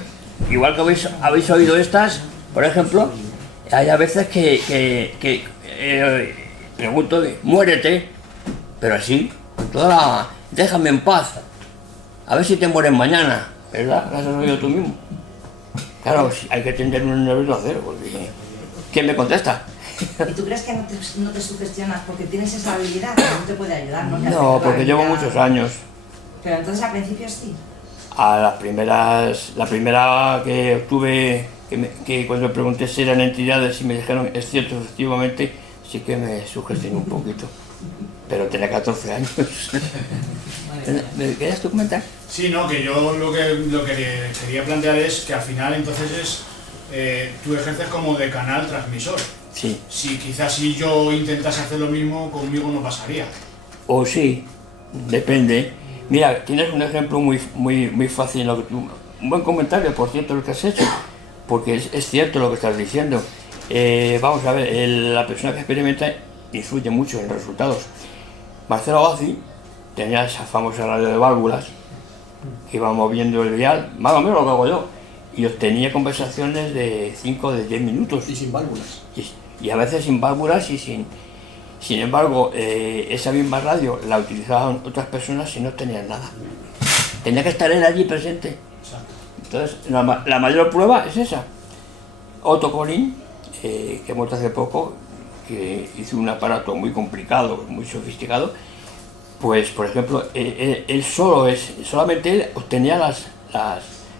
igual que habéis oído estas, por ejemplo, hay a veces que pregunto, muérete, pero así, con toda la... déjame en paz, a ver si te mueres mañana, ¿verdad? Lo has oído tú mismo. Claro, hay que tener un nervio a cero, porque ¿quién me contesta? ¿Y tú crees que no te sugestionas porque tienes esa habilidad que no te puede ayudar? No, porque llevo muchos años. Pero entonces al principio sí. A la primera que obtuve, que cuando pregunté si eran entidades y me dijeron es cierto, efectivamente, sí que me sugestioné un poquito. Pero tenía 14 años. ¿Me querías tú comentar? Sí, no, que yo lo que quería plantear es que al final entonces tú ejerces como de canal transmisor. Sí. Si quizás si yo intentase hacer lo mismo, conmigo no pasaría. O sí, depende. Mira, tienes un ejemplo muy fácil en lo que tú... Un buen comentario, por cierto, lo que has hecho, porque es cierto lo que estás diciendo. Vamos a ver, la persona que experimenta influye mucho en los resultados. Marcelo Gazzi tenía esa famosa radio de válvulas que iba moviendo el dial, más o menos lo que hago yo, y obtenía conversaciones de 5 o de 10 minutos. Y sin válvulas. Y a veces sin válvulas y sin... Sin embargo, esa misma radio la utilizaban otras personas y no tenían nada. Tenía que estar él allí presente. Entonces, la mayor prueba es esa. Otto Collin, que hemos hace poco, que hizo un aparato muy complicado, muy sofisticado, pues, por ejemplo, él solamente él obtenía las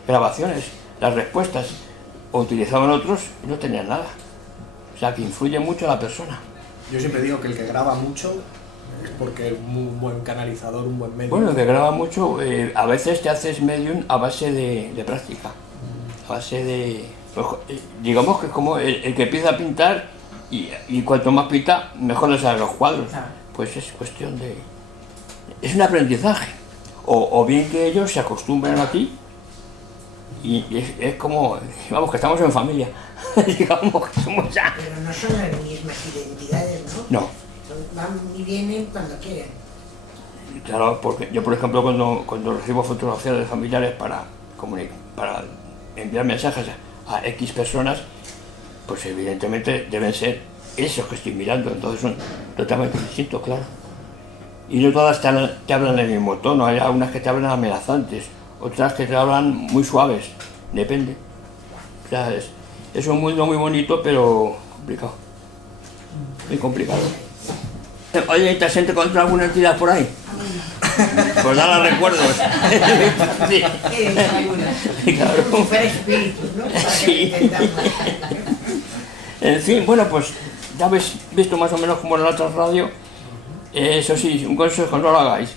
grabaciones, las respuestas, o utilizaban otros y no tenían nada. O sea, que influye mucho a la persona. Yo siempre digo que el que graba mucho es porque es un buen canalizador, un buen medium. Bueno, el que graba mucho, a veces te haces medium a base de práctica, a base de... Pues, digamos que es como el que empieza a pintar y cuanto más pinta, mejor le salen los cuadros. Pues es cuestión de... Es un aprendizaje. O bien que ellos se acostumbren a ti y es como... Vamos, que estamos en familia. Digamos que somos ya... Pero no son las mismas identidades, ¿no? No. Van y vienen cuando quieren. Claro, porque yo, por ejemplo, cuando recibo fotografías de familiares para enviar mensajes a X personas, pues evidentemente deben ser esos que estoy mirando, entonces son totalmente distintos, claro. Y no todas te hablan en el mismo tono, hay algunas que te hablan amenazantes, otras que te hablan muy suaves, depende. O sea, es un mundo muy bonito, pero complicado. Muy complicado. Oye, ¿te has encontrado alguna entidad por ahí? Pues nada, recuerdos. Sí. Claro. Como si fuera espíritu, ¿no? Para que Sí. En fin, bueno, pues ya habéis visto más o menos como en la otra radio. Eso sí, un consejo, no lo hagáis.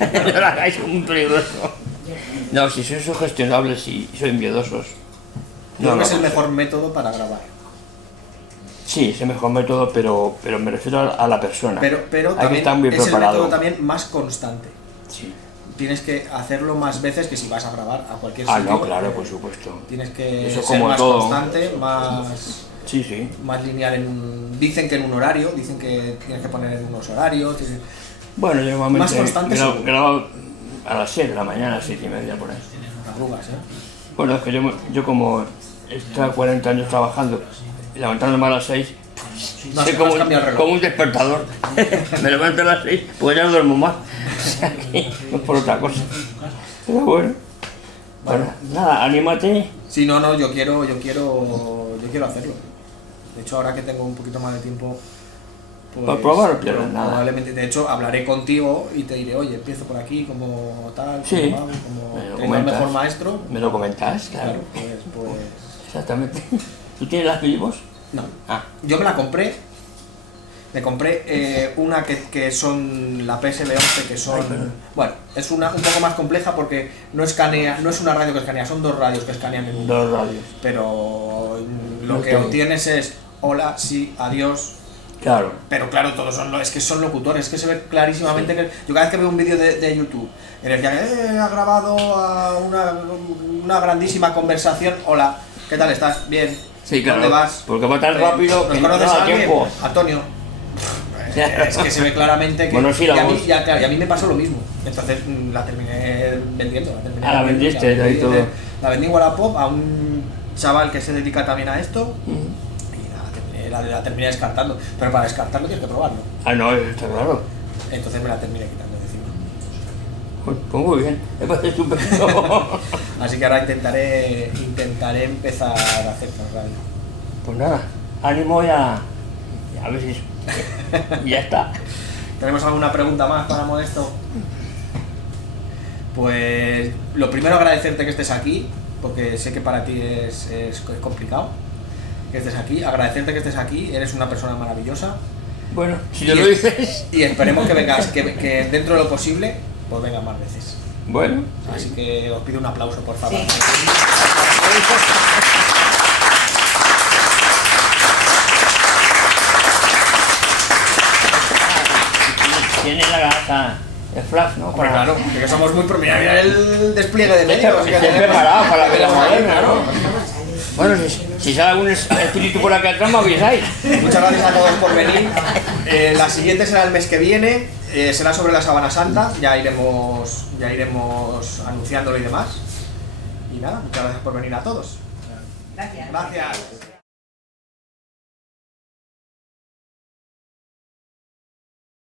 No lo hagáis, es muy peligroso. No, si sois sugestionables y sois miedosos. Creo que es el mejor método para grabar. Sí, es el mejor método, pero me refiero a la persona. Pero hay también que estar muy es el preparado. método también más constante. Sí. Tienes que hacerlo más veces que si vas a grabar a cualquier sitio. No, claro, por supuesto. Tienes que Eso ser como más todo. constante, más... Sí. Más lineal dicen que en un horario, dicen que tienes que poner en unos horarios. Bueno, yo normalmente más constante grabo a las 6 de la mañana, 6:30 por ahí. Arrugas, Bueno, es que yo como he estado 40 años trabajando y levantándome a las 6, no, soy como un despertador. Me levanto a las 6, pues ya no duermo más. O sea que no es por otra cosa. Pero bueno, nada, anímate. Sí, no, yo quiero hacerlo. De hecho, ahora que tengo un poquito más de tiempo, pues, para probar no pierdes nada. Probablemente, de hecho, hablaré contigo y te diré, oye, empiezo por aquí, como tal, sí, como tengo el mejor maestro. Me lo comentas, claro. Pues... Exactamente. ¿Tú tienes las Philips? No. Yo me la compré. Me compré una que son la PSB11, que son... Bueno, es un poco más compleja porque no escanea, no es una radio que escanea, son dos radios que escanean en uno. Dos radios. Pero lo que obtienes es hola, sí, adiós. Claro. Pero claro, todos es que son locutores, es que se ve clarísimamente que... Yo cada vez que veo un vídeo de YouTube en el que ha grabado a una grandísima conversación, hola, ¿qué tal estás? Bien. Sí, claro. ¿Dónde vas? Porque va tan rápido ¿Nos que no conoces a da alguien? tiempo. Antonio. Es que se ve claramente que... Bueno, sí, y a mí me pasó lo mismo. Entonces la terminé vendiendo. La vendiste ahí todo. La vendí en Wallapop a un chaval que se dedica también a esto. Y la terminé descartando. Pero para descartarlo tienes que probarlo. No, está claro. Entonces me la terminé quitando de encima. Pues muy bien, me parece estupendo. Así que ahora intentaré empezar a hacer radio. Pues nada, ánimo ya. A ver si... ya está. ¿Tenemos alguna pregunta más para Modesto? Pues lo primero agradecerte que estés aquí, porque sé que para ti es complicado que estés aquí. Agradecerte que estés aquí, eres una persona maravillosa. Bueno, si te lo dices. Y esperemos que vengas, que dentro de lo posible, pues vengas más veces. Bueno. Así que os pido un aplauso, por favor. Sí. Tiene la gata de flash, ¿no? Hombre, claro, porque somos muy... Mira el despliegue de medios. Estoy preparado para la vida moderna, ¿no? Bueno, si sale algún espíritu por aquí atrás, me avisáis. Muchas gracias a todos por venir. La siguiente será el mes que viene, será sobre la Sábana Santa, ya iremos anunciándolo y demás. Y nada, muchas gracias por venir a todos. Gracias. Gracias.